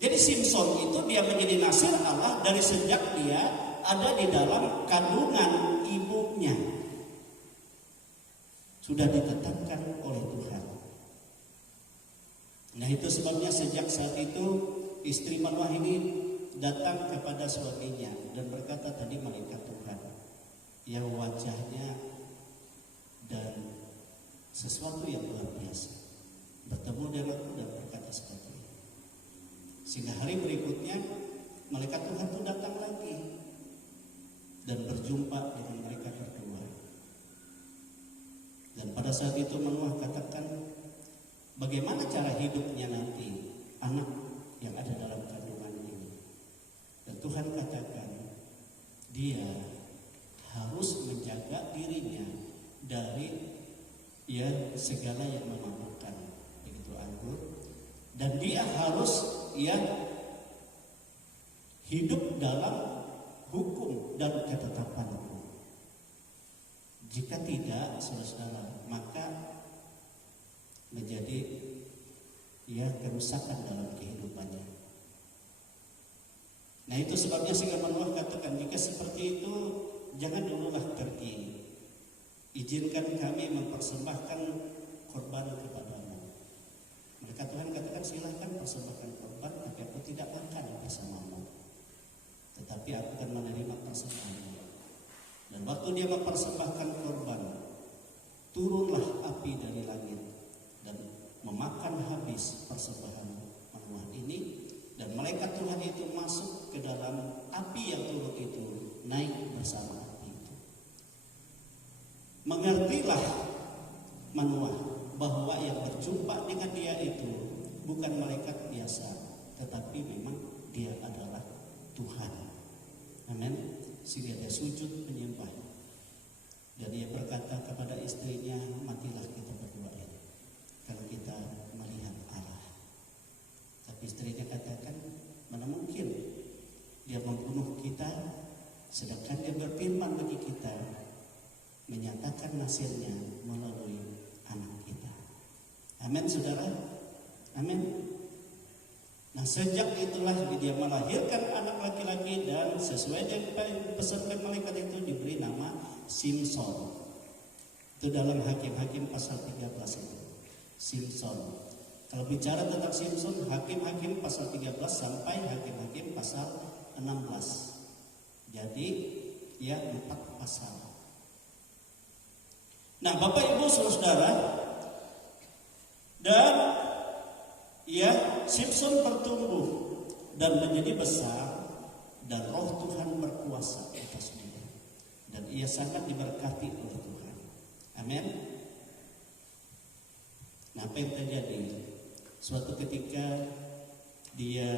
Jadi Simson itu dia menjadi nasir Allah dari sejak dia ada di dalam kandungan ibunya. Sudah ditetapkan oleh Tuhan. Nah, Nah itu sebabnya sejak saat itu istri Manoah ini datang kepada suaminya dan berkata tadi malaikat Tuhan yang wajahnya dan sesuatu yang luar biasa bertemu dengan aku dan berkata seperti ini. Sehingga hari berikutnya malaikat Tuhan itu datang lagi dan berjumpa dengan mereka berdua. Dan pada saat itu Manoah katakan, bagaimana cara hidupnya nanti anak yang ada dalam kandungan ini? Dan Tuhan katakan, dia harus menjaga dirinya dari segala yang memabukkan, begitu anggur. Dan dia harus hidup dalam hukum dan ketetapan hukum. Jika tidak, saudara-saudara, maka menjadi kerusakan dalam kehidupannya. Nah itu sebabnya sehingga Manoah katakan, jika seperti itu jangan dululah pergi. Izinkan kami mempersembahkan korban kepadamu. Mereka Tuhan katakan, silahkan persembahkan korban, tapi aku tidak akan bersamamu. Tetapi aku akan menerima persembahanmu. Dan waktu dia mempersembahkan korban, turunlah api dari langit dan memakan habis persembahan Manoah ini. Dan malaikat Tuhan itu masuk ke dalam api yang turun itu, naik bersama api itu. Mengertilah Manoah bahwa yang berjumpa dengan dia itu bukan malaikat biasa, tetapi memang dia adalah Tuhan. Amin. Sehingga dia sujud menyembah. Dan dia berkata kepada istrinya, matilah kita berdua ini kalau kita melihat Allah. Tapi istrinya katakan, mana mungkin dia membunuh kita, sedangkan dia berfirman bagi kita, menyatakan nasirnya melalui anak kita. Amin saudara. Amin. Nah sejak itulah dia melahirkan anak laki-laki dan sesuai dengan pesan malaikat itu diberi nama Simson. Itu dalam Hakim-Hakim pasal 13 itu. Simson. Kalau bicara tentang Simson, Hakim-Hakim pasal 13 sampai Hakim-Hakim pasal 16. Jadi 4 pasal. Nah Bapak Ibu Saudara, dan Simson bertumbuh dan menjadi besar dan roh Tuhan berkuasa atas dia. Dan ia sangat diberkati oleh Tuhan. Amin. Nah apa yang terjadi? Suatu ketika dia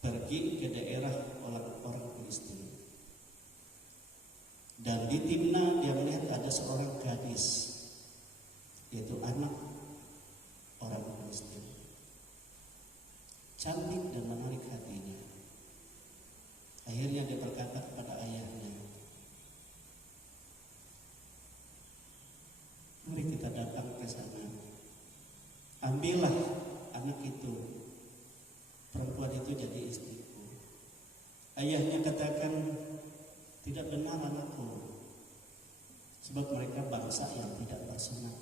pergi ke daerah orang Filistin. Dan di Timna dia melihat ada seorang gadis, yaitu anak orang Filistin. Cantik dan menarik hatinya. Akhirnya dia berkata kepada ayahnya, mari kita datang ke sana. Ambillah anak itu, perempuan itu jadi istriku. Ayahnya katakan, tidak benar anakku, sebab mereka bangsa yang tidak bersunat.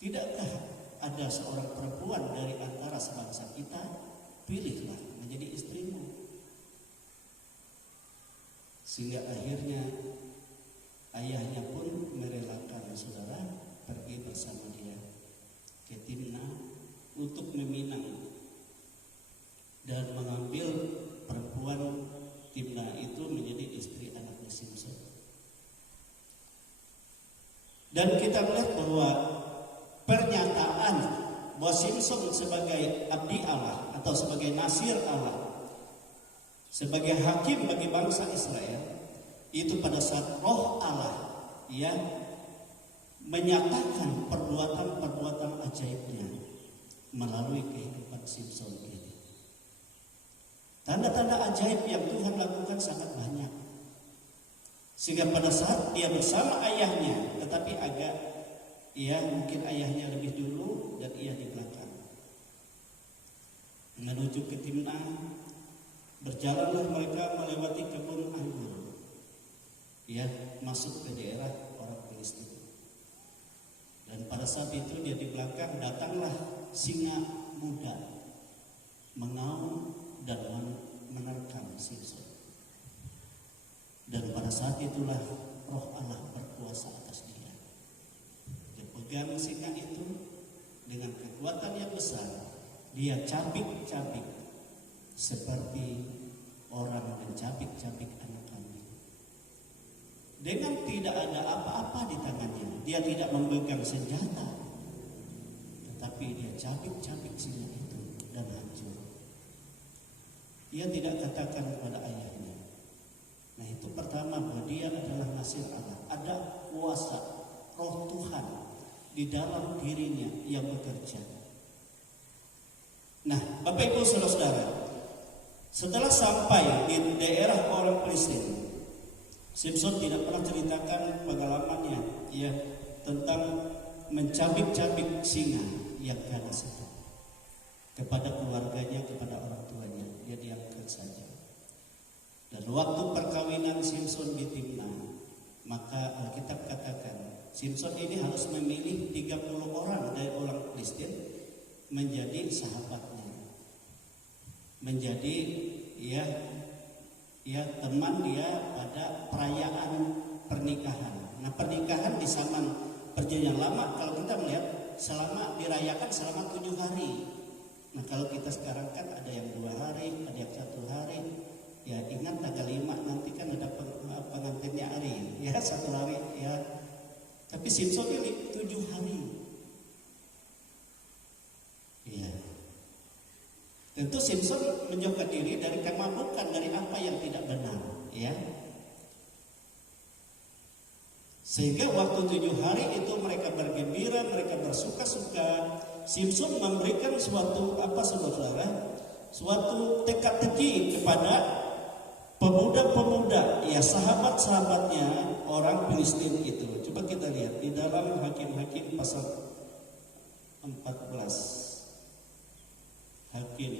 Tidakkah ada seorang perempuan dari antara sebangsa kita, pilihlah menjadi istrimu. Sehingga akhirnya ayahnya pun merelakan saudara pergi bersama dia ke Timna untuk meminang dan mengambil perempuan Timna itu menjadi istri anaknya Simson. Dan kita melihat bahwa pernyataan bahwa Simson sebagai abdi Allah atau sebagai nasir Allah, sebagai hakim bagi bangsa Israel, itu pada saat roh Allah menyatakan perbuatan-perbuatan ajaibnya melalui kehidupan Simson ini. Tanda-tanda ajaib yang Tuhan lakukan sangat banyak. Sehingga pada saat dia bersama ayahnya, tetapi agak mungkin ayahnya lebih dulu dan ia di belakang, menuju ke Timna. Berjalanlah mereka melewati kebun anggur, masuk ke daerah orang Filistin. Dan pada saat itu dia di belakang, datanglah singa muda mengaum dan menerkam Simpson. Dan pada saat itulah Roh Allah berkuasa atas dia. Dia pegang singa itu dengan kekuatan yang besar. Dia cabik-cabik seperti orang mencabik-cabik anak kambing. Dengan tidak ada apa-apa di tangannya. Dia tidak memegang senjata, tetapi dia cabik-cabik singa itu dan hancur. Dia tidak katakan kepada ayahnya. Nah, itu pertama, bahwa dia adalah nasir Allah. Ada kuasa Roh Tuhan di dalam dirinya yang bekerja. Nah, Bapak Ibu Saudara, setelah sampai di daerah orang Filistin, Simpson tidak pernah ceritakan pengalamannya ya tentang mencabik-cabik singa yang ganas itu kepada keluarganya, kepada orang tuanya. Dia diamkan saja. Dan waktu perkawinan Simpson di Timna, maka Alkitab katakan Simpson ini harus memilih 30 orang dari orang Filistin menjadi sahabatnya, menjadi ya teman dia pada perayaan pernikahan. Nah, pernikahan di zaman perjanjian lama kalau kita melihat dirayakan selama 7 hari. Nah, kalau kita sekarang kan ada yang 2 hari, ada yang 1 hari. Ya, ingat tanggal 5 nanti kan ada pengantinnya hari, ya 1 hari ya. Tapi Simpson ini 7 hari. Ya. Tentu Simpson menjaga diri dari kemabukan, dari apa yang tidak benar, ya. Sehingga waktu 7 hari itu mereka bergembira, mereka bersuka-suka. Simpson memberikan suatu saudara, suatu teka-teki kepada pemuda-pemuda, ya sahabat-sahabatnya orang Filistin itu. Coba kita lihat di dalam Hakim-Hakim pasal 14. Hakim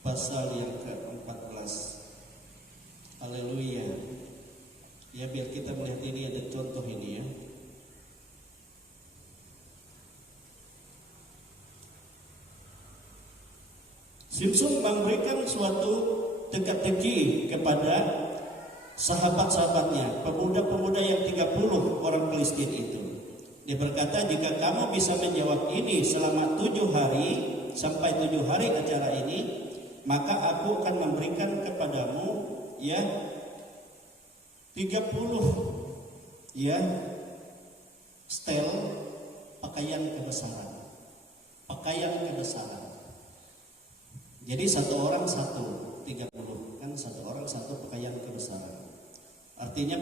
pasal yang ke-14. Haleluya. Ya, biar kita melihat ini, ada contoh ini ya. Simpson memberikan suatu teka-teki kepada sahabat-sahabatnya, pemuda-pemuda yang 30 orang Filistin itu. Dia berkata, jika kamu bisa menjawab ini selama 7 hari sampai 7 hari acara ini, maka aku akan memberikan kepadamu ya 30 ya stel pakaian kebesaran. Pakaian kebesaran. Jadi 1 orang 1, 30 kan 1 orang 1 pakaian kebesaran. Artinya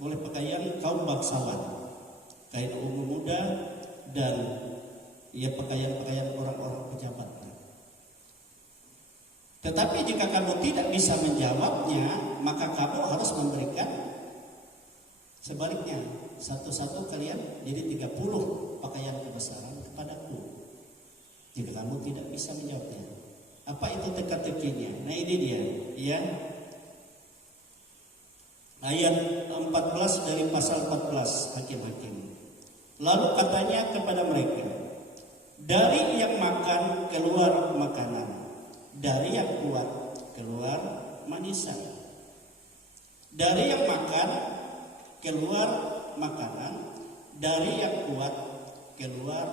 boleh pakaian kaum bangsawan, kain ungu muda, dan ya pakaian-pakaian orang-orang pejabat. Tetapi jika kamu tidak bisa menjawabnya, maka kamu harus memberikan sebaliknya, 1-1 kalian jadi 30 pakaian kebesaran kepadaku. Jika kamu tidak bisa menjawabnya. Apa itu teka-tekinya? Nah, ini dia, ya. Ayat 14 dari pasal 14 Hakim-Hakim. Lalu katanya kepada mereka, dari yang makan keluar makanan, dari yang kuat keluar manisan. Dari yang makan keluar makanan, dari yang kuat keluar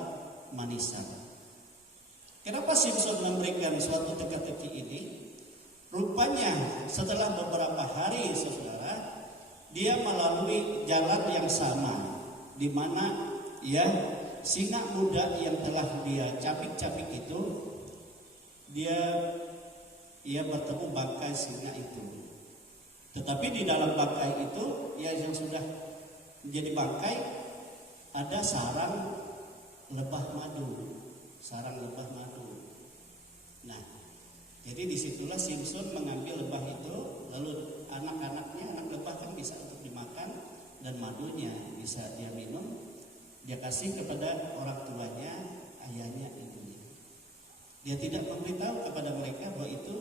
manisan. Kenapa Simpson memberikan suatu teka-teki ini? Rupanya setelah beberapa hari, saudara, dia melalui jalan yang sama, di mana ya singa muda yang telah dia cabik-cabik itu, dia bertemu bangkai singa itu. Tetapi di dalam bangkai itu, ya yang sudah menjadi bangkai, ada sarang lebah madu. Sarang lebah madu. Nah, jadi disitulah Simpson mengambil lebah itu, lalu anak-anaknya, anak lebah kan bisa untuk dimakan, dan madunya bisa dia minum. Dia kasih kepada orang tuanya, ayahnya, ibunya. Dia tidak memberitahu kepada mereka bahwa itu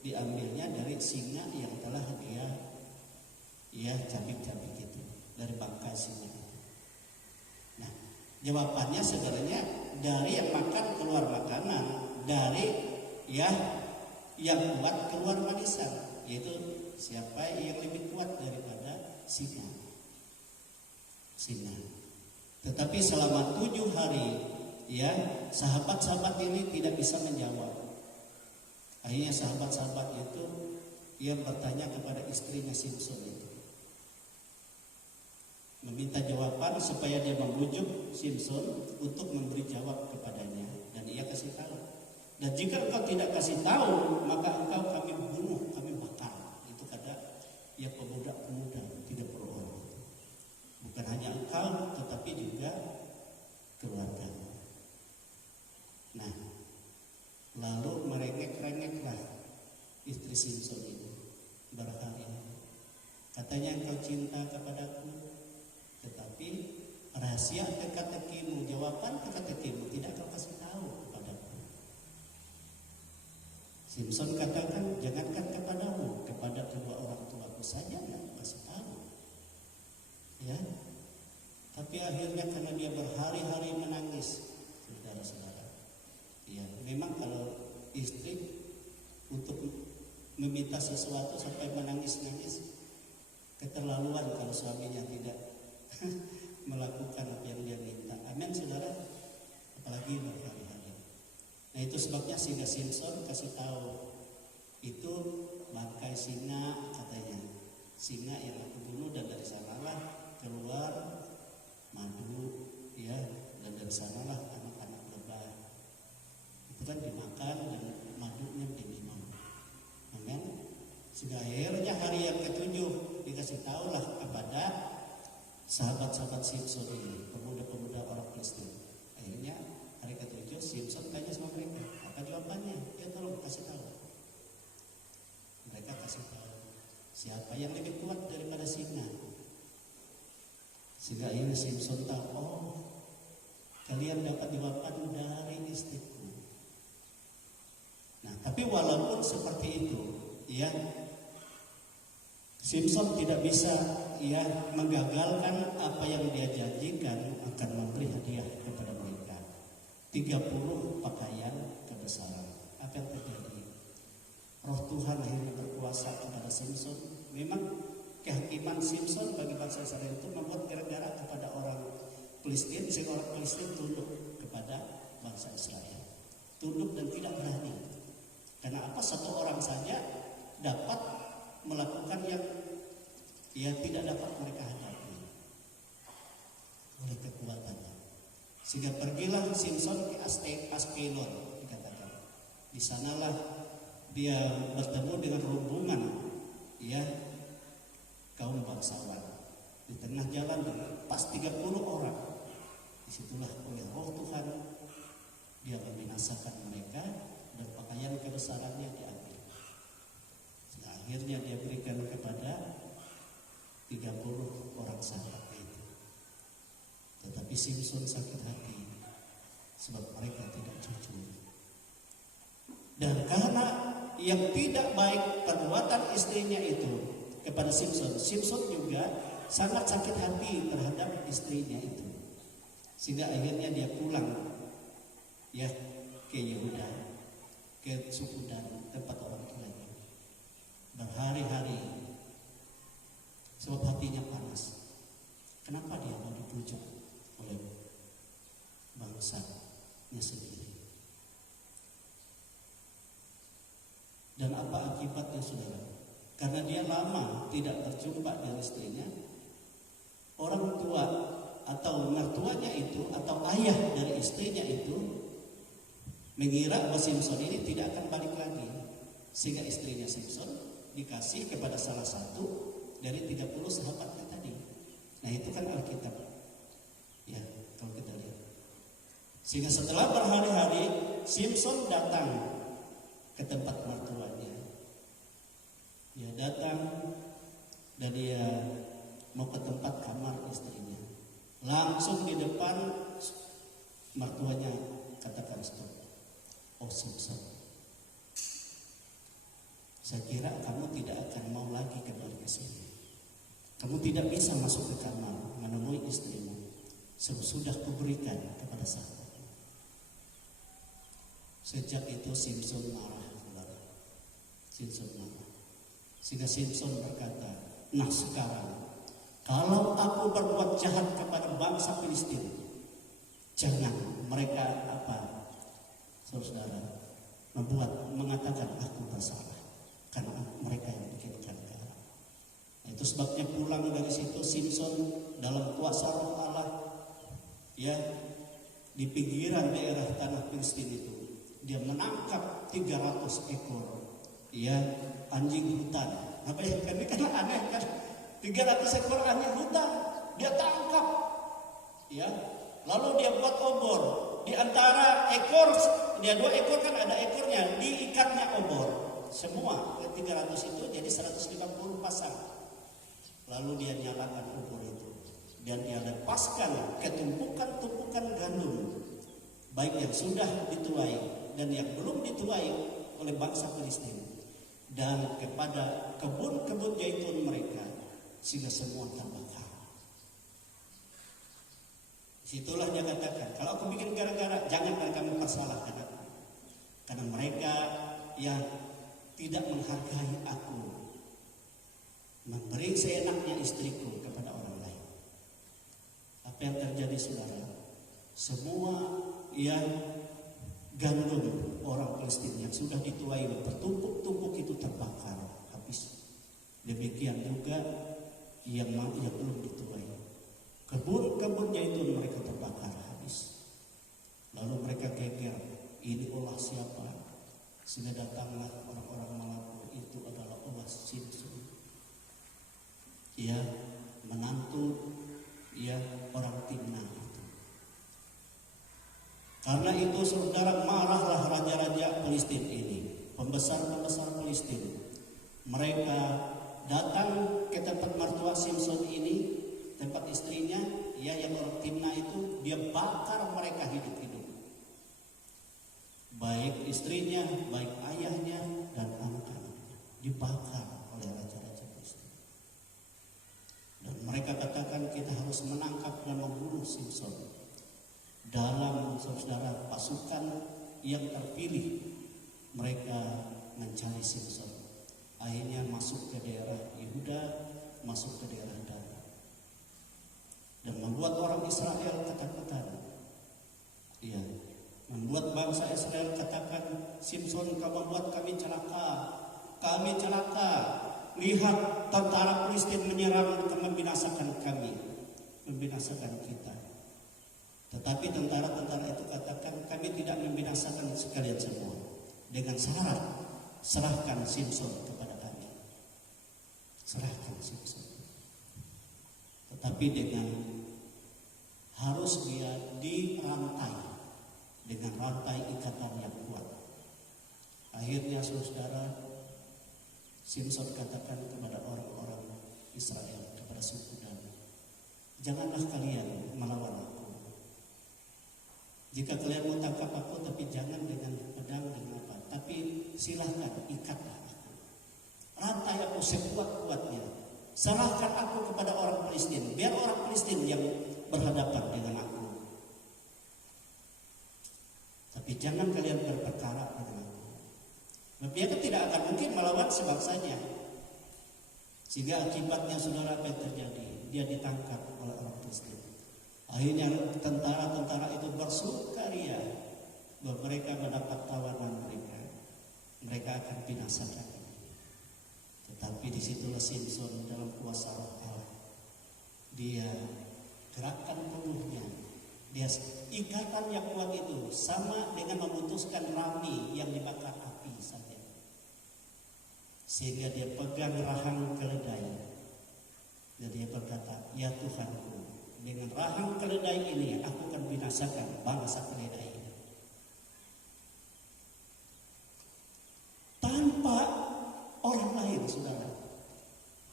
diambilnya dari singa yang telah dia cabik-cabik itu, dari bangkai singa. Nah, Jawabannya sebenarnya dari yang makan keluar makanan, dari ya yang kuat keluar manisan, yaitu siapa yang lebih kuat daripada singa. Tetapi selama 7 hari ya sahabat-sahabat ini tidak bisa menjawab. Akhirnya sahabat-sahabat itu yang bertanya kepada istrinya Simson itu, meminta jawaban supaya dia membujuk Simson untuk memberi jawab kepadanya, dan ia kasih tahu. Dan jika engkau tidak kasih tahu, maka engkau kami bunuh, kami bakar. Itu kata ya pemuda-pemuda 30 orang. Bukan hanya engkau, tetapi juga keluarga. Nah, lalu merengek-rengeklah istri Simson itu berhari-hari. Katanya engkau cinta kepadaku, tetapi rahasia teka-tekimu, jawaban teka-tekimu tidak kau kasih tahu kepadaku. Simson katakan, jangankan kepadamu, kepada kedua orang tuaku saja yang kasih tahu. Ya, tapi akhirnya karena dia berhari-hari menangis, saudara-saudara. Ya, memang kalau istri untuk meminta sesuatu sampai menangis-nangis keterlaluan kalau suaminya tidak melakukan apa yang dia minta. Amin, saudara. Apalagi berhari-hari. Nah, itu sebabnya singa Simson kasih tahu, itu bangkai singa katanya. Singa yang aku bunuh, dan dari sanalah keluar madu, ya, dan dari sanalah anak-anak lebah. Itu kan dimakan dan madunya diminum. Amin. Sehingga akhirnya hari yang ke-7 dikasih tahulah kepada sahabat-sahabat Simson ini, pemuda-pemuda orang Filistin. Akhirnya hari ke-7 Simson tanya sama mereka, apa jawabannya? Ya tolong kasih tahu. Mereka kasih tahu siapa yang lebih kuat daripada singa. Sehingga akhirnya Simson tahu, oh, kalian dapat jawaban dari istriku. Nah, tapi walaupun seperti itu, ya, Simson tidak bisa ya menggagalkan apa yang dia janjikan akan memberi hadiah kepada mereka. 30 pakaian kebesaran. Apa yang terjadi? Roh Tuhan akhirnya berkuasa kepada Simson. Memang kehakiman Simson bagi bangsa Israel itu membuat gara-gara kepada orang Filistin, sehingga orang Filistin tunduk kepada bangsa Israel. Tunduk dan tidak berani. Karena apa? Satu orang saja dapat melakukan yang tidak dapat mereka hadapi oleh kekuatannya. Sehingga pergilah Simson ke Askelon, dikatakan. Di sanalah dia bertemu dengan rombongan ya kaum bangsawan. Di tengah jalan pas 30 orang. Disitulah oleh Roh Tuhan dia membinasakan mereka dan pakaian kebesarannya diambil. Akhirnya dia berikan kepada 30 orang sahabat itu. Tetapi Simson sakit hati sebab mereka tidak jujur. Dan karena yang tidak baik perbuatan istrinya itu kepada Simson, Simson juga sangat sakit hati terhadap istrinya itu. Sehingga akhirnya dia pulang ya ke Yehuda, ke suku Dan, tempat orang tuanya. Berhari-hari sebab hatinya panas. Kenapa dia mau dibujuk oleh bangsanya sendiri? Dan apa akibatnya, saudara? Karena dia lama tidak berjumpa dengan istrinya, orang tua atau mertuanya itu atau ayah dari istrinya itu mengira bahwa Simson ini tidak akan balik lagi. Sehingga istrinya Simson dikasih kepada salah satu dari 30 sahabatnya tadi. Nah, itu kan Alkitab. Ya, kalau kita lihat. Sehingga setelah berhari-hari Simson datang ke tempat mertuanya. Dia datang dan dia mau ke tempat kamar istrinya. Langsung di depan mertuanya katakan stop. Oh Simson, saya kira kamu tidak akan mau lagi kembali ke sini. Kamu tidak bisa masuk ke kamar menemui istrimu. sudah kuberikan kepada sahabatmu. Sejak itu Simson marah, saudara. Simson marah. Sehingga Simson berkata, nah sekarang kalau aku berbuat jahat kepada bangsa Filistin, jangan mereka saudara, mengatakan aku bersalah karena mereka yang bikinkan garam. Itu sebabnya pulang dari situ Simson dalam kuasa roh Allah, ya, di pinggiran daerah tanah Filistin itu dia menangkap 300 ekor, ya, anjing hutan. Apa ya? Kan aneh kan? 300 ekor anjing hutan dia tangkap, ya. Lalu dia buat obor. Di antara ekor, dia 2 ekor kan ada ekornya, diikatnya obor. Semua 300 itu jadi 150 pasang. Lalu dia nyalakan obor itu dan dia lepaskan ketumpukan-tumpukan gandum, baik yang sudah dituai dan yang belum dituai oleh bangsa Filistin, dan kepada kebun-kebun zaitun mereka, sehingga semua terbakar. Situlah dia katakan, kalau aku bikin gara-gara, jangan mereka mempersalahkan aku, karena mereka yang tidak menghargai aku, memberi seenaknya istriku kepada orang lain. Apa yang terjadi, saudara? Semua yang gandum orang Palestina yang sudah dituai bertumpuk-tumpuk itu terbakar habis. Demikian juga yang belum dituai. Kebun-kebunnya itu mereka terbakar habis. Lalu mereka geger, ini ulah siapa? Sehingga datanglah orang-orang melapor, itu adalah ulah Simson. Ya, menantu, ya, orang Timnah itu. Karena itu saudara, marahlah raja-raja Filistin ini, pembesar-pembesar Filistin. Mereka datang ke tempat mertua Simson ini, tempat istrinya, ya, yang orang Timnah itu, dia bakar mereka hidup-hidup. Baik istrinya, baik ayahnya, dan anak-anaknya dibakar oleh raja-raja Filistin. Dan mereka katakan kita harus menangkap dan membunuh Simson. Dalam saudara pasukan yang terpilih, mereka mencari Simson. Akhirnya masuk ke daerah Yehuda, masuk ke daerah Dan, dan membuat orang Israel ketakutan. Ya, membuat bangsa Israel katakan, Simson, kau membuat kami celaka. Kami celaka. Lihat tentara Filistin menyerang untuk membinasakan kami, membinasakan kita. Tetapi tentara-tentara itu katakan, kami tidak membinasakan sekalian semua. Dengan syarat, serahkan Simson kepada kami. Serahkan Simson. Tetapi dengan harus dia dirantai dengan rantai ikatan yang kuat. Akhirnya saudara, Simson katakan kepada orang-orang Israel, kepada suku Dan, janganlah kalian melawan aku. Jika kalian mau tangkap aku, tapi jangan dengan pedang, dengan apa, tapi silahkan ikatlah aku, rantai aku sekuat-kuatnya, serahkan aku kepada orang Filistin, biar orang Filistin yang berhadapan dengan aku. Tapi jangan kalian berperkara dengan aku. Mereka tidak akan mungkin melawan sebangsanya. Sehingga akibatnya saudara, apa yang terjadi? Dia ditangkap oleh orang Filistin. Akhirnya tentara-tentara itu bersukaria bahwa mereka mendapat tawanan mereka. Mereka akan binasakan. Tetapi disitulah Simson dalam kuasa roh Allah. Dia gerakkan tubuhnya. Dia ikatan yang kuat itu sama dengan memutuskan rami yang dibakar api saja. Sehingga dia pegang rahang keledai. Dan dia berkata, ya Tuhanku, dengan rahang keledai ini aku akan binasakan bangsa keledai ini. Tanpa orang lain, saudara.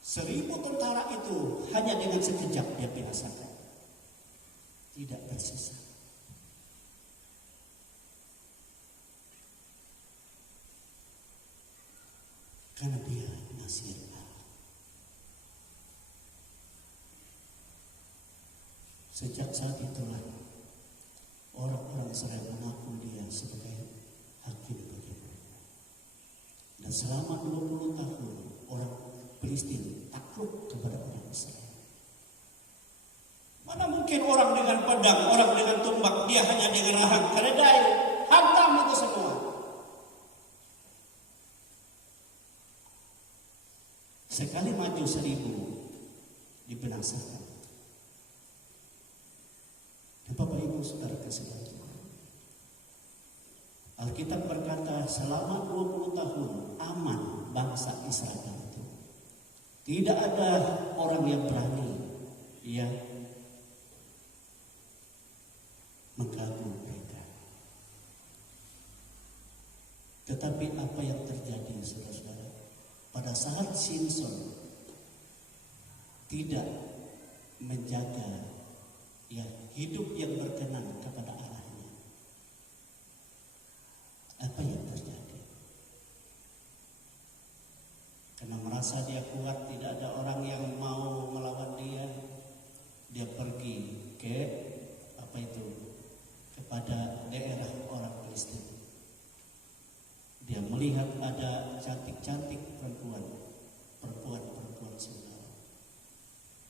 1000 tentara itu hanya dengan sekejap dia binasakan. Tidak tersisa. Karena dia Nasir Allah. Sejak saat itulah orang-orang Israel mengaku dia sebagai hakim bagi mereka. Dan selama 20 tahun orang Filistin takluk kepada orang Israel. Mana mungkin orang dengan pedang, orang dengan tombak, dia hanya dengan keledai, hantam itu semua. Sekali maju 1000 dibinasakan. Bapak Ibu Saudara kasih Tuhan, Alkitab berkata selama 20 tahun aman bangsa Israel itu. Tidak ada orang yang berani yang mengganggu mereka. Tetapi apa yang terjadi saudara-saudara? Pada saat Simson tidak menjaga hidup yang berkenan kepada Allahnya, apa yang terjadi? Karena merasa dia kuat, tidak ada orang yang mau melawan dia, dia pergi kepada daerah orang Filistin. Dia melihat ada cantik-cantik perempuan saudara.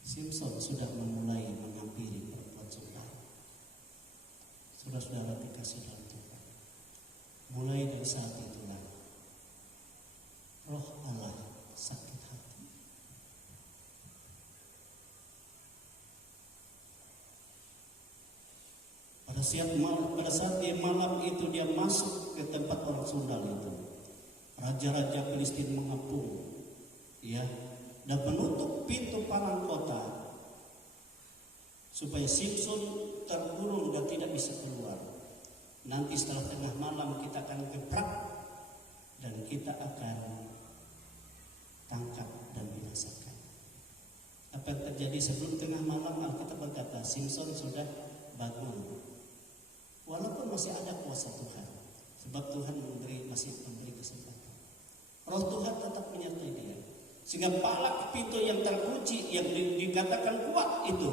Simson sudah memulai menghampiri perempuan saudara. Saudara-saudara dikasih dalam Tuhan. Mulai dari saat itulah Roh Allah sakit hati. Pada saat dia malam itu dia masuk ke tempat orang sundal itu. Raja-raja Filistin mengepung, dan menutup pintu palang kota supaya Simson terkurung dan tidak bisa keluar. Nanti setelah tengah malam kita akan gebrak dan kita akan tangkap dan binasakan. Apa yang terjadi sebelum tengah malam? Alkitab berkata Simson sudah bangun. Walaupun masih ada kuasa Tuhan, sebab Tuhan masih memberi kesempatan. Roh Tuhan tetap menyertai dia, sehingga palang pintu yang terkunci yang dikatakan kuat itu,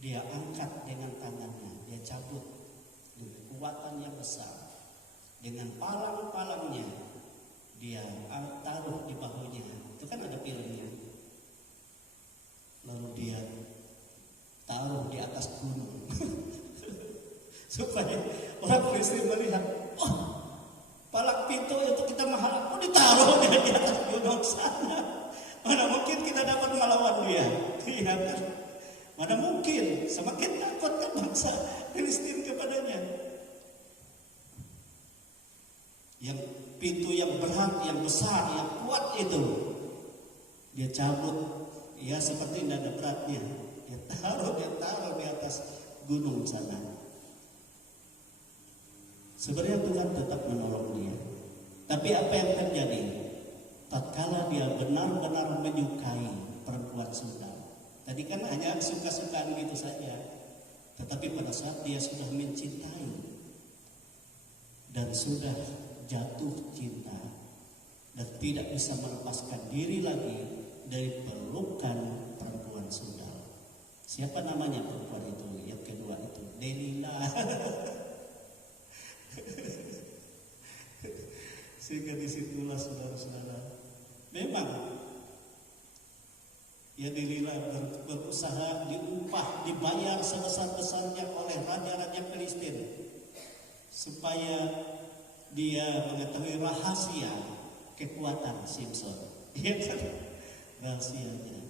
dia angkat dengan tangannya, dia cabut dengan kekuatan yang besar, dengan palang-palangnya dia taruh di bahunya. Itu kan ada pilnya. Lalu dia taruh di atas gunung. Supaya orang Filistin melihat, palang pintu untuk kita menghalang, ditaruh di atas gunung sana. Mana mungkin kita dapat melawan dia? Lihat, mana mungkin? Semakin takut kan bangsa Filistin kepadanya. Yang pintu yang berat, yang besar, yang kuat itu, dia cabut, seperti tidak ada beratnya. Dia taruh di atas gunung sana. Sebenarnya Tuhan tetap menolong dia. Tapi apa yang terjadi? Tatkala dia benar-benar menyukai perempuan sundal. Tadi kan hanya suka-sukaan gitu saja. Tetapi pada saat dia sudah mencintai dan sudah jatuh cinta dan tidak bisa melepaskan diri lagi dari pelukan perempuan sundal. Siapa namanya perempuan itu? Yang kedua itu Delila. Sehingga disitulah saudara-saudara, memang Delila berusaha diupah, dibayar sebesar-besarnya oleh raja-raja Filistin supaya dia mengetahui rahasia kekuatan Simson. Rahasianya.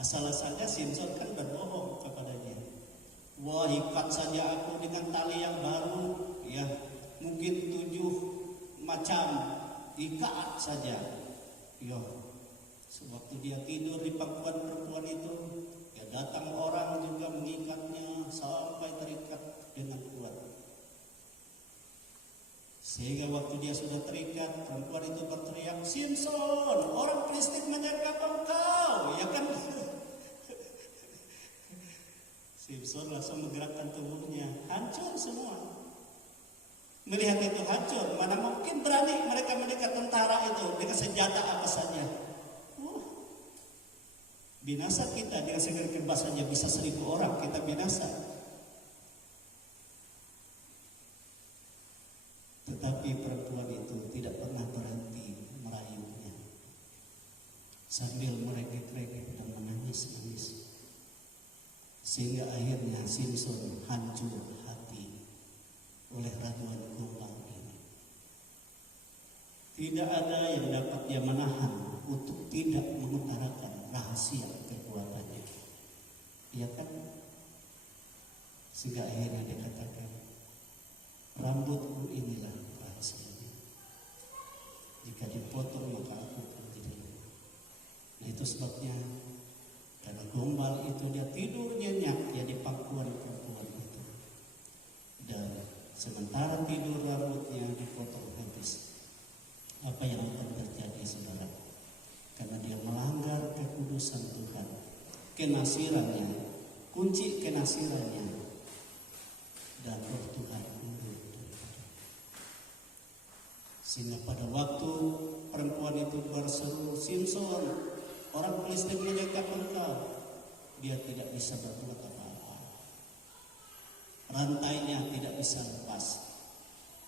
Asal-asalnya Simson kan berbohong kepadanya. Wah, ikat saja aku dengan tali yang baru, mungkin 7 macam ikat saja. Sewaktu dia tidur di pangkuan perempuan itu, datang orang juga mengikatnya sampai terikat dengan kuat. Sehingga waktu dia sudah terikat, perempuan itu berteriak, Simson, orang Filistin menyergap engkau, kan? Simson langsung menggerakkan tubuhnya, hancur semua. Melihat itu hancur, mana mungkin berani mereka mendekat tentara itu dengan senjata apa saja. Binasa kita dengan segala kebasannya bisa 1.000 orang kita binasa. Tetapi perempuan itu tidak pernah berhenti merayunya sambil meregek-regek dan menangis-nangis, sehingga akhirnya Simpson hancur hati oleh raduan gombal ini. Tidak ada yang dapat dia menahan untuk tidak mengutarakan rahasia kekuatannya. Iya kan? Sehingga akhirnya dia katakan, rambutku inilah rahasianya. Jika dipotong maka aku akan tidak. Nah itu sebabnya karena gombal itu dia tidur nyenyak ya di pangkuan perempuan itu. Dan sementara tidur rambutnya dipotong habis. Apa yang akan terjadi saudara? Karena dia melanggar kekudusan Tuhan, kenasirannya, kunci kenasirannya, dan roh Tuhan mundur daripada. Sehingga pada waktu perempuan itu berseru, Simpson, orang Filistin menyekat engkau, dia tidak bisa berbuat apa-apa. Rantainya tidak bisa lepas.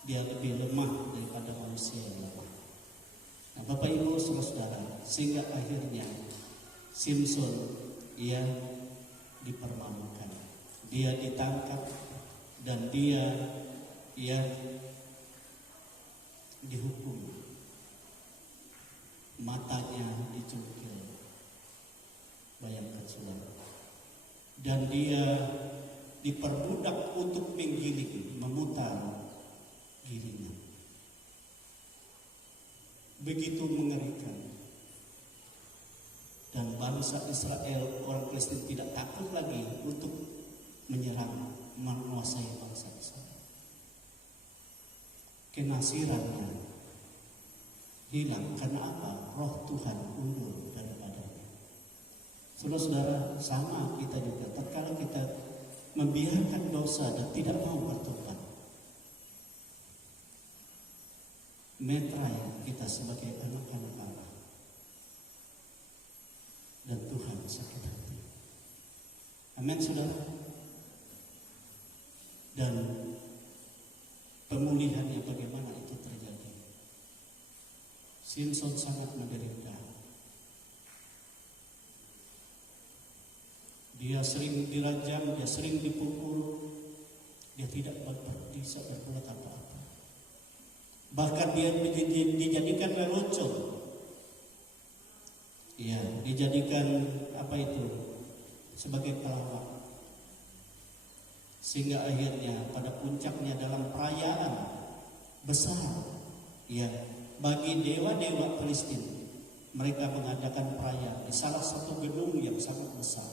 Dia lebih lemah daripada manusia yang lemah. Nah, Bapak Ibu saudara, sehingga akhirnya Simpson ia dipermalukan, dia ditangkap dan dia dihukum, matanya dicungkil, bayangkan saudara, dan dia diperbudak untuk menggiling, memutar gilingan. Begitu mengerikan. Dan bangsa Israel, orang Kristen tidak takut lagi untuk menyerang, menguasai bangsa Israel. Kenasirannya hilang karena apa? Roh Tuhan undur daripadanya. Saudara-saudara, sama kita juga. Tatkala kita membiarkan dosa dan tidak mau bertobat, metrai kita sebagai anak-anak Allah, dan Tuhan sakit hati. Amin saudara. Dan pemulihannya bagaimana itu terjadi? Simpson sangat menderita. Dia sering dirajam, dia sering dipukul, dia tidak bisa berbuat apa-apa. Bahkan dia dijadikan lelucon. Ya, dijadikan apa itu? Sebagai pelawak. Sehingga akhirnya pada puncaknya dalam perayaan besar, ya, bagi dewa-dewa Filistin, mereka mengadakan perayaan di salah satu gedung yang sangat besar.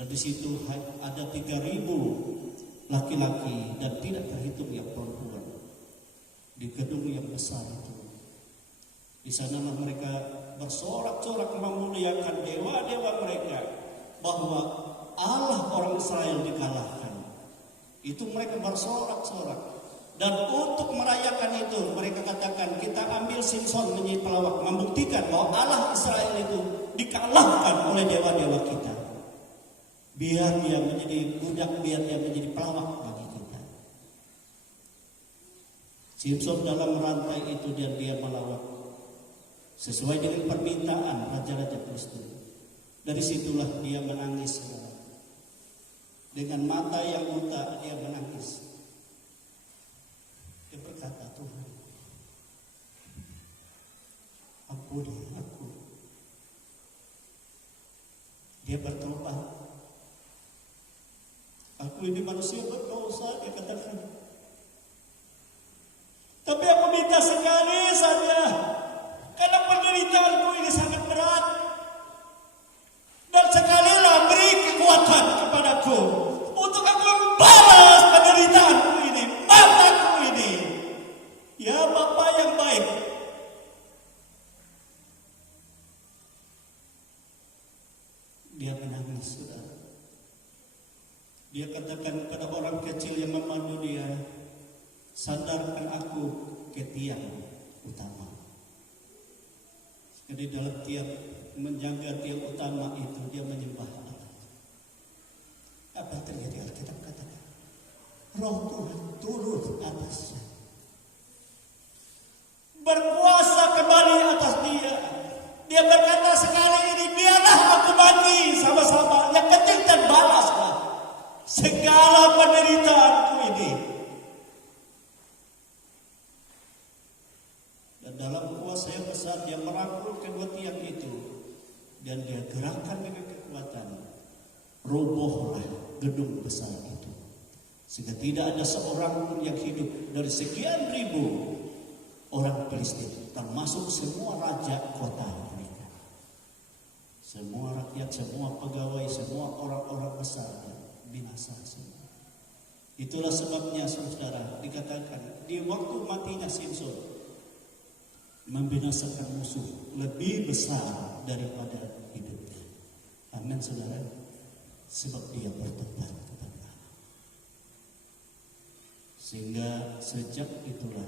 Dan di situ ada 3.000 laki-laki dan tidak terhitung yang perempuan. Di gedung yang besar itu, di sanalah mereka bersorak-sorak memuliakan dewa-dewa mereka, bahwa Allah orang Israel dikalahkan. Itu mereka bersorak-sorak. Dan untuk merayakan itu mereka katakan, kita ambil Simpson menjadi pelawak, membuktikan bahwa Allah Israel itu dikalahkan oleh dewa-dewa kita. Biar dia menjadi budak, biar dia menjadi pelawak bagi kita. Simpson dalam rantai itu dan dia melawak sesuai dengan permintaan raja-raja Filistin. Dari situlah dia menangis. Dengan mata yang buta dia menangis. Dia berkata, Tuhan, ampuni aku. Dia bertobat. Aku ini manusia berdosa, dia katakan. Tapi aku minta sekali saja, karena penderitaanku ini sangat berat. Dan sekalilah beri kekuatan kepadaku untuk aku membalas penderitaanku ini, mataku ini. Ya Bapa yang baik. Dia menangis, saudara. Dia katakan kepada orang kecil yang memandu dia, sandarkan aku ke tiang utama. Jadi dalam tiap menjaga tiang utama itu, dia menyembah Allah. Apa yang terjadi? Alkitab katakan Roh Tuhan turun atasnya, berkuasa kembali atas dia. Dia berkata, sekali ini biarlah aku mati sama-sama, yang penting terbalaslah segala penderitaanku ini. Dan dalam kuasa yang besar dia merangkul kedua tiang itu, dan dia gerakkan dengan kekuatan. Robohlah gedung besar itu, sehingga tidak ada seorang pun yang hidup dari sekian ribu orang Filistin, termasuk semua raja kota mereka, semua rakyat, semua pegawai, semua orang-orang besar binasa semua. Itulah sebabnya saudara dikatakan di waktu matinya Simson membinasakan musuh lebih besar daripada hidupnya. Amin saudara. Sebab dia bertobat kepada Allah. Sehingga sejak itulah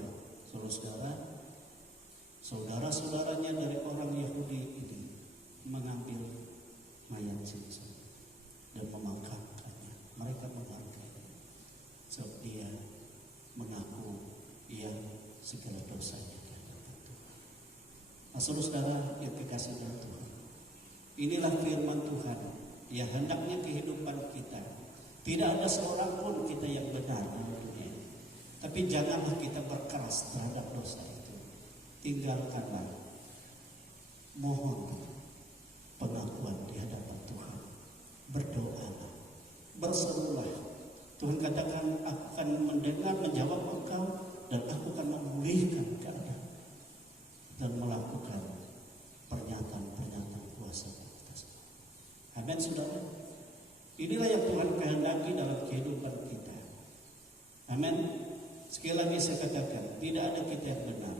saudara-saudaranya dari orang Yahudi ini mengambil mayat Simson dan memangkatkannya. Mereka mengangkatnya sebab dia mengaku ia segala dosanya. Nah, saudara yang dikasihi Tuhan, inilah firman Tuhan. Ya, hendaknya kehidupan kita tidak ada seorang pun kita yang benar di dunia. Tapi janganlah kita berkeras terhadap dosa itu. Tinggalkanlah. Mohon pengakuan di hadapan Tuhan. Berdoalah, berserulah. Tuhan katakan, aku akan mendengar, menjawab engkau, dan aku akan memulihkan keadaan dan melakukan pernyataan-pernyataan kuasa. Amin saudara. Inilah yang Tuhan kehendaki dalam kehidupan kita. Amin. Sekali lagi saya katakan, tidak ada kita yang benar,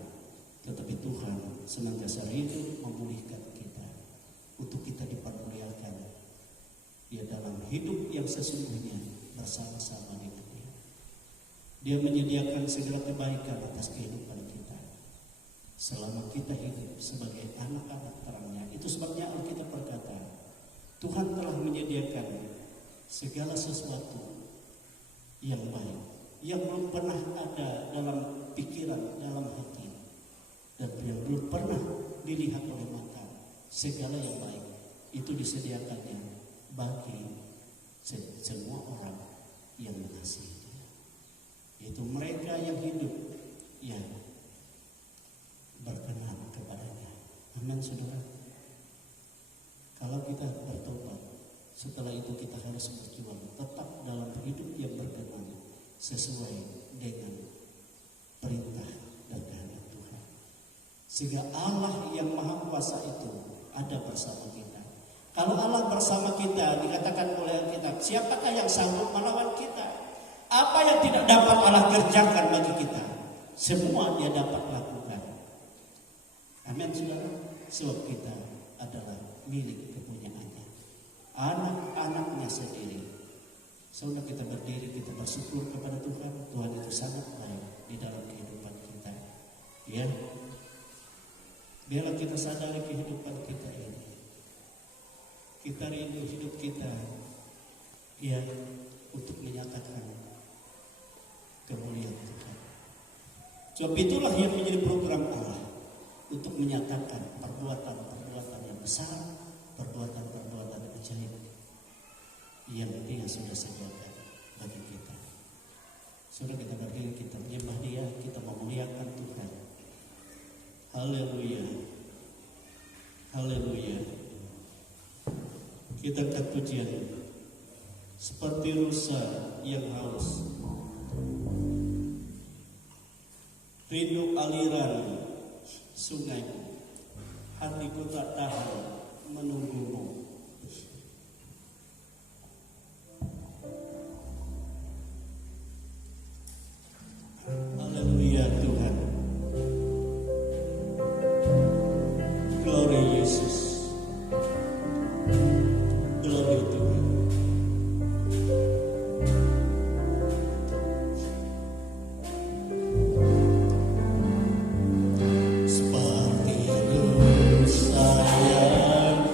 tetapi Tuhan senantiasa rindu memulihkan kita untuk kita dipermuliakan ya dalam hidup yang sesungguhnya bersama-sama dengan Dia. Dia menyediakan segala kebaikan atas kehidupan kita selama kita hidup sebagai anak-anak terangnya. Itu sebabnya Alkitab berkata, Tuhan telah menyediakan segala sesuatu yang baik, yang belum pernah ada dalam pikiran, dalam hati, dan yang belum pernah dilihat oleh mata. Segala yang baik itu disediakannya bagi semua orang yang mengasihi Dia, yaitu mereka yang hidup yang berkenan kepadanya. Amin saudara. Kalau kita bertobat, setelah itu kita harus berjuang tetap dalam hidup yang berkenan sesuai dengan perintah dan kehendak Tuhan. Sehingga Allah yang Maha Kuasa itu ada bersama kita. Kalau Allah bersama kita, dikatakan oleh Alkitab, siapakah yang sanggup melawan kita? Apa yang tidak dapat Allah kerjakan bagi kita, semua Dia dapat lakukan. Amin saudara. Sebab kita adalah milik kepunyaannya, anak-anaknya sendiri. Saudara, kita berdiri, kita bersyukur kepada Tuhan. Tuhan itu sangat baik di dalam kehidupan kita. Ya, biarlah kita sadari kehidupan kita ini. Kita rindu hidup kita, ya, untuk menyatakan kemuliaan Tuhan. Sebab itulah yang menjadi program Allah, untuk menyatakan perbuatan-perbuatan yang besar, perbuatan-perbuatan ajaib yang Dia sudah sediakan bagi kita. Sudah kita berdiri, kita menyembah Dia, kita memuliakan Tuhan. Haleluya, haleluya. Kita angkat pujian seperti rusa yang haus, rindu aliran sungai, hatiku tak tahan menunggumu. Haleluya Tuhan. Glory Yesus. Glory Tuhan. Seperti rusa yang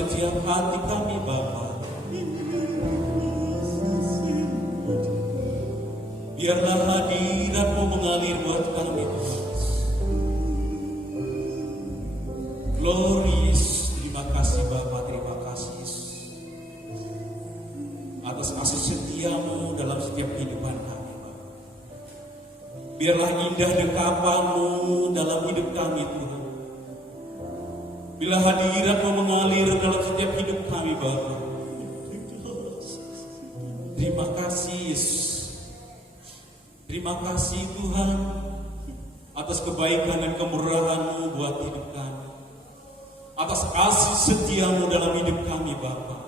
setiap hati kami Bapa. Biarlah hadirat-Mu mengalir buat kami Tuhan. Glory Yesus, terima kasih Bapa, terima kasih Yesus atas kasih setia-Mu dalam setiap kehidupan kami Bapa. Biarlah indah dekapan-Mu dalam hidup kami Tuhan. Bila hadirat-Mu mengalir dalam setiap hidup kami Bapa. Terima kasih Yesus. Terima kasih Tuhan atas kebaikan dan kemurahan-Mu buat hidup kami. Atas kasih setia-Mu dalam hidup kami Bapa.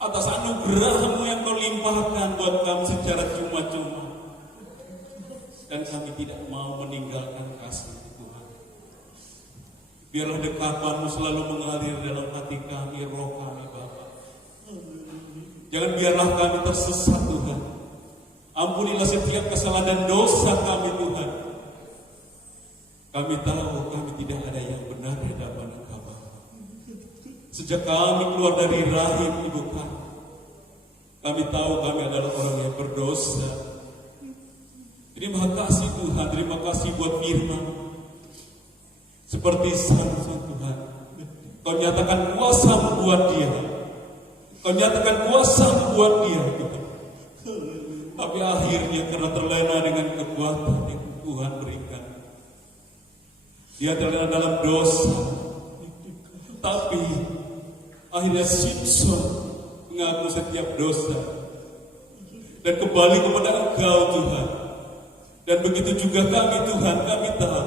Atas anugerah-Mu yang Kau limpahkan buat kami secara cuma-cuma. Dan kami tidak mau meninggalkan kasih Tuhan. Biarlah dekapan-Mu selalu mengalir dalam hati kami, roh kami Bapa. Jangan biarlah kami tersesat Tuhan. Ampunilah setiap kesalahan dan dosa kami Tuhan. Kami tahu kami tidak ada yang benar di hadapan Engkau Bapa. Sejak kami keluar dari rahim ibu kami tahu kami adalah orang yang berdosa. Terima kasih Tuhan, terima kasih buat firman. Seperti Samson Tuhan, Kau nyatakan kuasa-Mu buat dia. Kau nyatakan kuasa-Mu buat dia Tuhan. Tapi akhirnya karena terlena dengan kekuatan yang Tuhan berikan, dia terlena dalam dosa. Tapi akhirnya Samson mengaku setiap dosa dan kembali kepada Engkau Tuhan. Dan begitu juga kami Tuhan, kami tahu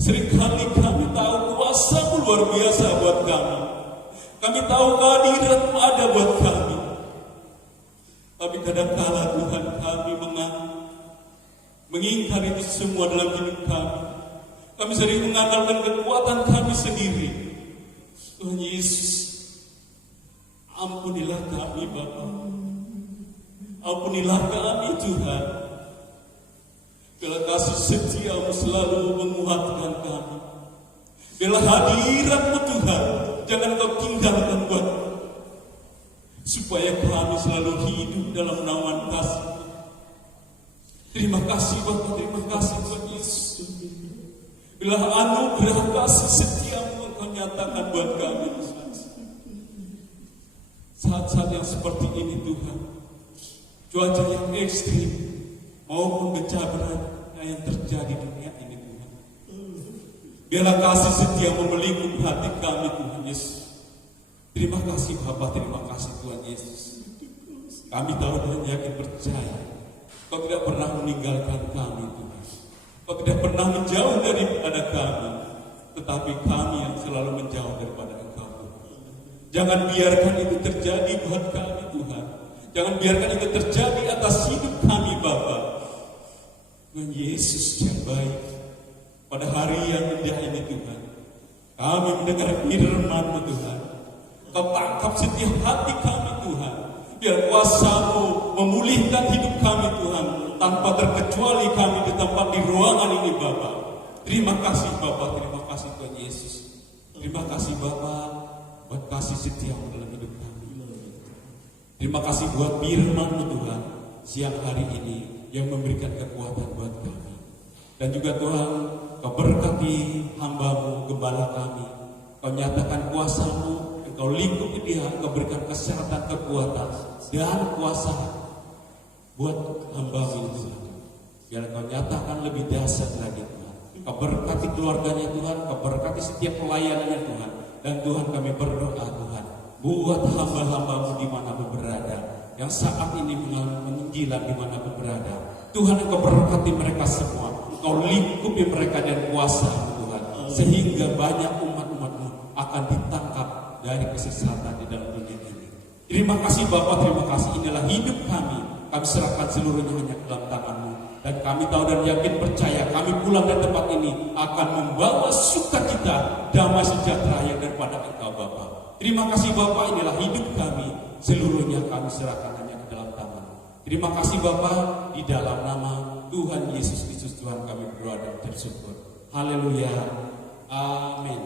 seringkali kami tahu kuasa-Mu luar biasa buat kami. Kami tahu kehadirat-Mu ada buat kami. Tapi kadang-kala Tuhan kami mengingkari itu semua dalam hidup kami. Kami sering mengandalkan kekuatan kami sendiri. Tuhan Yesus, ampunilah kami Bapa. Ampunilah kami Tuhan. Bila kasih setia-Mu selalu menguatkan kami. Bila hadirat-Mu Tuhan, jangan Kau tinggalkan buat supaya kami selalu hidup dalam naungan kasih. Terima kasih Bapa, terima kasih Tuhan Yesus. Bila anugerah kasih setia-Mu Engkau nyatakan buat kami. Saat-saat yang seperti ini Tuhan, cuaca yang ekstrim maupun bencana yang terjadi di dunia ini Tuhan, biarlah kasih setia-Mu melingkupi hati kami Tuhan Yesus. Terima kasih Bapa, terima kasih Tuhan Yesus. Kami tahu dan yakin percaya Kau tidak pernah meninggalkan kami Tuhan. Kau tidak pernah menjauh daripada kami, tetapi kami yang selalu menjauh daripada Engkau Tuhan. Jangan biarkan itu terjadi buat kami Tuhan. Jangan biarkan itu terjadi atas hidup kami Bapa. Tuhan Yesus yang baik, pada hari yang indah ini Tuhan, kami mendengar firman-Mu Tuhan. Kau tangkap setiap hati kami Tuhan. Biar kuasa-Mu memulihkan hidup kami Tuhan, tanpa terkecuali kami di tempat di ruangan ini Bapa. Terima kasih Bapa, terima kasih Tuhan Yesus. Terima kasih Bapa buat kasih setia-Mu dalam hidup kami. Terima kasih buat firman-Mu Tuhan siang hari ini yang memberikan kekuatan buat kami. Dan juga Tuhan, Kau berkati hamba-Mu, gembala kami. Kau nyatakan kuasa-Mu, Kau lingkupi dia, Kau berikan kesehatan, kekuatan dan kuasa buat hamba-Mu Tuhan. Biar Kau nyatakan lebih dahsyat lagi Tuhan. Kau berkati keluarganya Tuhan, Kau berkati setiap pelayanannya Tuhan. Dan Tuhan kami berdoa Tuhan, buat hamba-hamba-Mu dimanapun berada, yang saat ini menginjilan dimanapun berada. Tuhan, Engkau berkati mereka semua, Kau lingkupi mereka dan kuasa Tuhan, sehingga banyak umat-umat-Mu akan ditangkap dari kesesatan di dalam dunia ini. Terima kasih Bapa, terima kasih. Inilah hidup kami. Kami serahkan seluruhnya hanya ke dalam tangan-Mu. Dan kami tahu dan yakin percaya kami pulang dari tempat ini akan membawa sukacita, damai sejahtera yang daripada Engkau Bapa. Terima kasih Bapa, inilah hidup kami. Seluruhnya kami serahkan hanya ke dalam tangan. Terima kasih Bapa, di dalam nama Tuhan Yesus Kristus Tuhan kami berdoa dan bersyukur. Haleluya. Amin.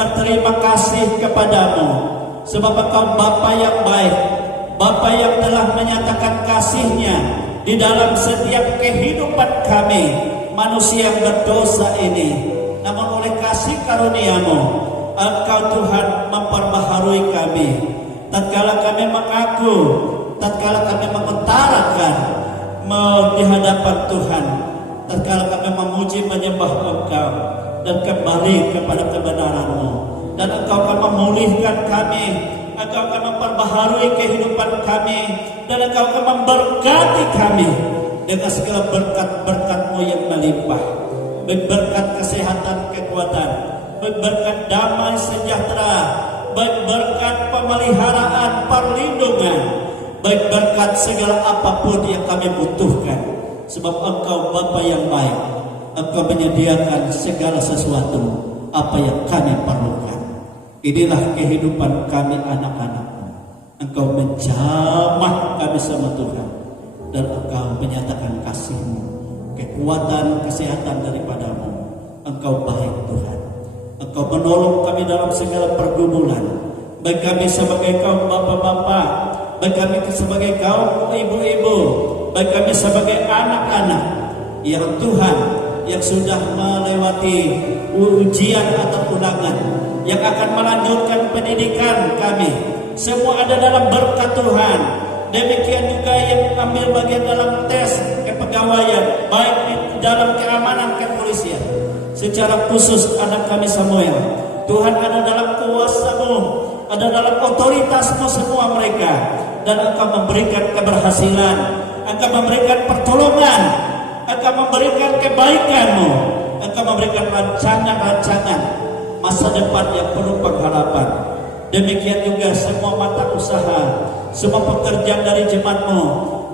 berterima kasih kepadamu, sebab Engkau Bapa yang baik, Bapa yang telah menyatakan kasih-Nya di dalam setiap kehidupan kami manusia yang berdosa ini. Namun oleh kasih karunia-Mu, Engkau Tuhan memperbaharui kami. Tatkala kami mengaku, tatkala kami mengutarakan di hadapan Tuhan, tatkala kami memuji menyembah Engkau dan kembali kepada kebenaran-Mu, dan Engkau akan memulihkan kami, Engkau akan memperbaharui kehidupan kami, dan Engkau akan memberkati kami dengan segala berkat-berkat-Mu yang melimpah, baik berkat kesehatan, kekuatan, baik berkat damai sejahtera, baik berkat pemeliharaan, perlindungan, baik berkat segala apapun yang kami butuhkan, sebab Engkau Bapa yang baik. Engkau menyediakan segala sesuatu apa yang kami perlukan. Inilah kehidupan kami anak-anak-Mu. Engkau menjamah kami sama Tuhan, dan Engkau menyatakan kasih-Mu kekuatan, kesehatan daripadamu. Engkau baik Tuhan. Engkau menolong kami dalam segala pergumulan. Baik kami sebagai kaum bapak-bapak, baik kami sebagai kaum ibu-ibu, baik kami sebagai anak-anak yang Tuhan yang sudah melewati ujian atau ulangan, yang akan melanjutkan pendidikan kami. Semua ada dalam berkat Tuhan. Demikian juga yang ambil bagian dalam tes kepegawaian, baik di dalam keamanan kepolisian. Secara khusus anak kami Samuel, Tuhan ada dalam kuasa-Mu, ada dalam otoritas-Mu semua mereka. Dan Engkau memberikan keberhasilan, Engkau memberikan pertolongan, Engkau memberikan kebaikan-Mu, Engkau memberikan rancangan-rancangan masa depan yang penuh pengharapan. Demikian juga semua mata usaha, semua pekerjaan dari jemaat-Mu,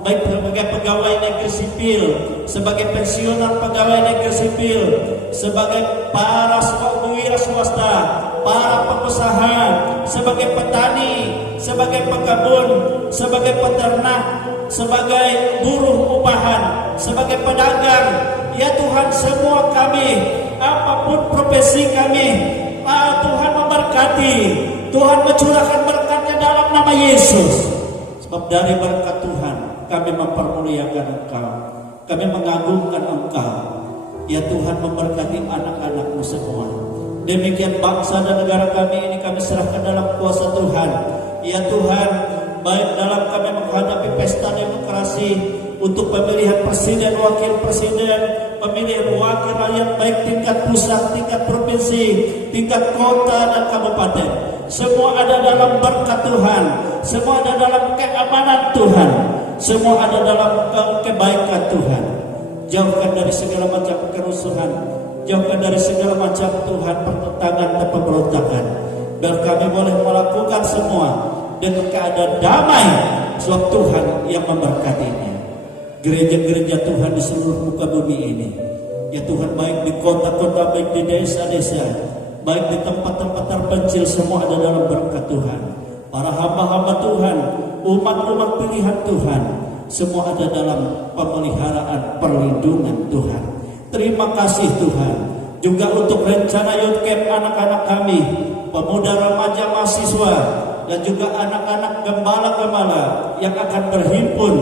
baik sebagai pegawai negeri sipil, sebagai pensiunan pegawai negeri sipil, sebagai para wira swasta, para pengusaha, sebagai petani, sebagai pekebun, sebagai peternak, sebagai buruh upahan, sebagai pedagang. Ya Tuhan, semua kami, apapun profesi kami, Tuhan memberkati, Tuhan mencurahkan berkat-Nya dalam nama Yesus. Sebab dari berkat Tuhan kami mempermuliakan Engkau, kami mengagungkan Engkau. Ya Tuhan, memberkati anak-anak-Mu semua. Demikian bangsa dan negara kami ini kami serahkan dalam kuasa Tuhan. Ya Tuhan, baik dalam kami menghadapi pesta demokrasi untuk pemilihan presiden, wakil presiden, pemilihan wakil rakyat, baik tingkat pusat, tingkat provinsi, tingkat kota dan kabupaten. Semua ada dalam berkat Tuhan, semua ada dalam keamanan Tuhan, semua ada dalam kebaikan Tuhan. Jauhkan dari segala macam kerusuhan, jauhkan dari segala macam Tuhan pertentangan dan pemberontakan. Biar kami boleh melakukan semua dengan keadaan damai, sebab Tuhan yang memberkatinya. Gereja-gereja Tuhan di seluruh muka bumi ini, ya Tuhan, baik di kota-kota, baik di desa-desa, baik di tempat-tempat terpencil, semua ada dalam berkat Tuhan. Para hamba-hamba Tuhan, umat-umat pilihan Tuhan, semua ada dalam pemeliharaan perlindungan Tuhan. Terima kasih Tuhan. Juga untuk rencana youth camp anak-anak kami, pemuda, remaja, mahasiswa, dan juga anak-anak gembala-gembala yang akan berhimpun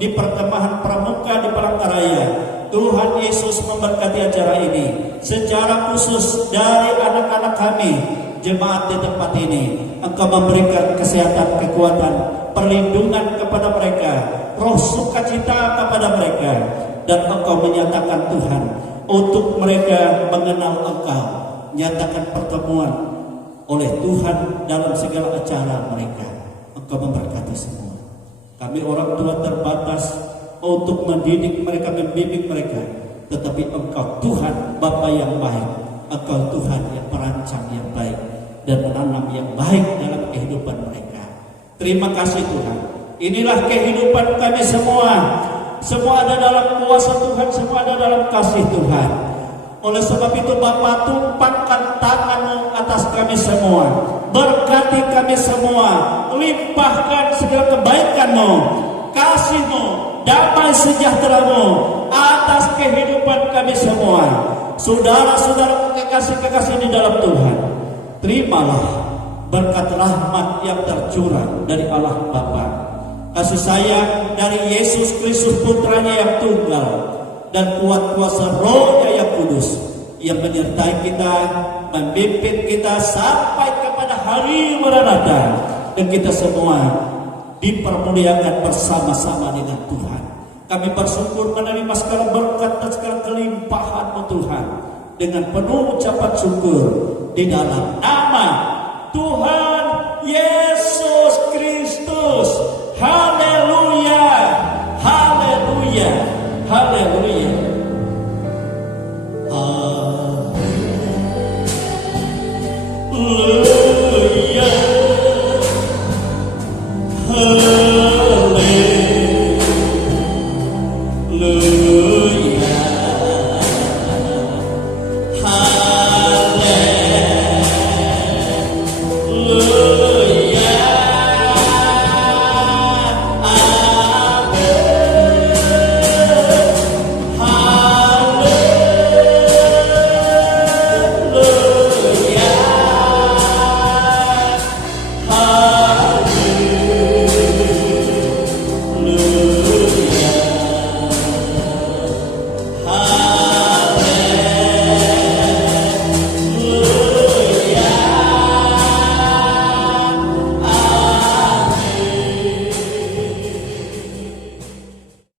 di perkemahan pramuka di Palangkaraya. Tuhan Yesus memberkati acara ini. Secara khusus dari anak-anak kami, jemaat di tempat ini, Engkau memberikan kesehatan, kekuatan, perlindungan kepada mereka, roh sukacita kepada mereka, dan Engkau menyatakan Tuhan untuk mereka mengenal Engkau. Nyatakan pertemuan oleh Tuhan dalam segala acara mereka. Engkau memberkati semua. Kami orang tua terbatas untuk mendidik mereka, membimbing mereka, tetapi Engkau Tuhan Bapa yang baik, Engkau Tuhan yang merancang yang baik dan menanam yang baik dalam kehidupan mereka. Terima kasih Tuhan. Inilah kehidupan kami semua. Semua ada dalam kuasa Tuhan, semua ada dalam kasih Tuhan. Oleh sebab itu Bapa, tumpangkan tangan-Mu atas kami semua. Berkati kami semua. Limpahkan segala kebaikan-Mu, kasih-Mu, damai sejahtera-Mu atas kehidupan kami semua. Saudara-saudara kekasih-kekasih di dalam Tuhan, terimalah berkat rahmat yang tercurah dari Allah Bapa, kasih sayang dari Yesus Kristus Putranya yang tunggal, dan kuat kuasa Roh-Nya yang kudus yang menyertai kita, memimpin kita sampai kepada hari Maranatha, dan kita semua dipermuliakan bersama-sama dengan Tuhan. Kami bersyukur menerima segala berkat dan segala kelimpahan-Mu Tuhan dengan penuh ucapan syukur di dalam nama Tuhan Yesus.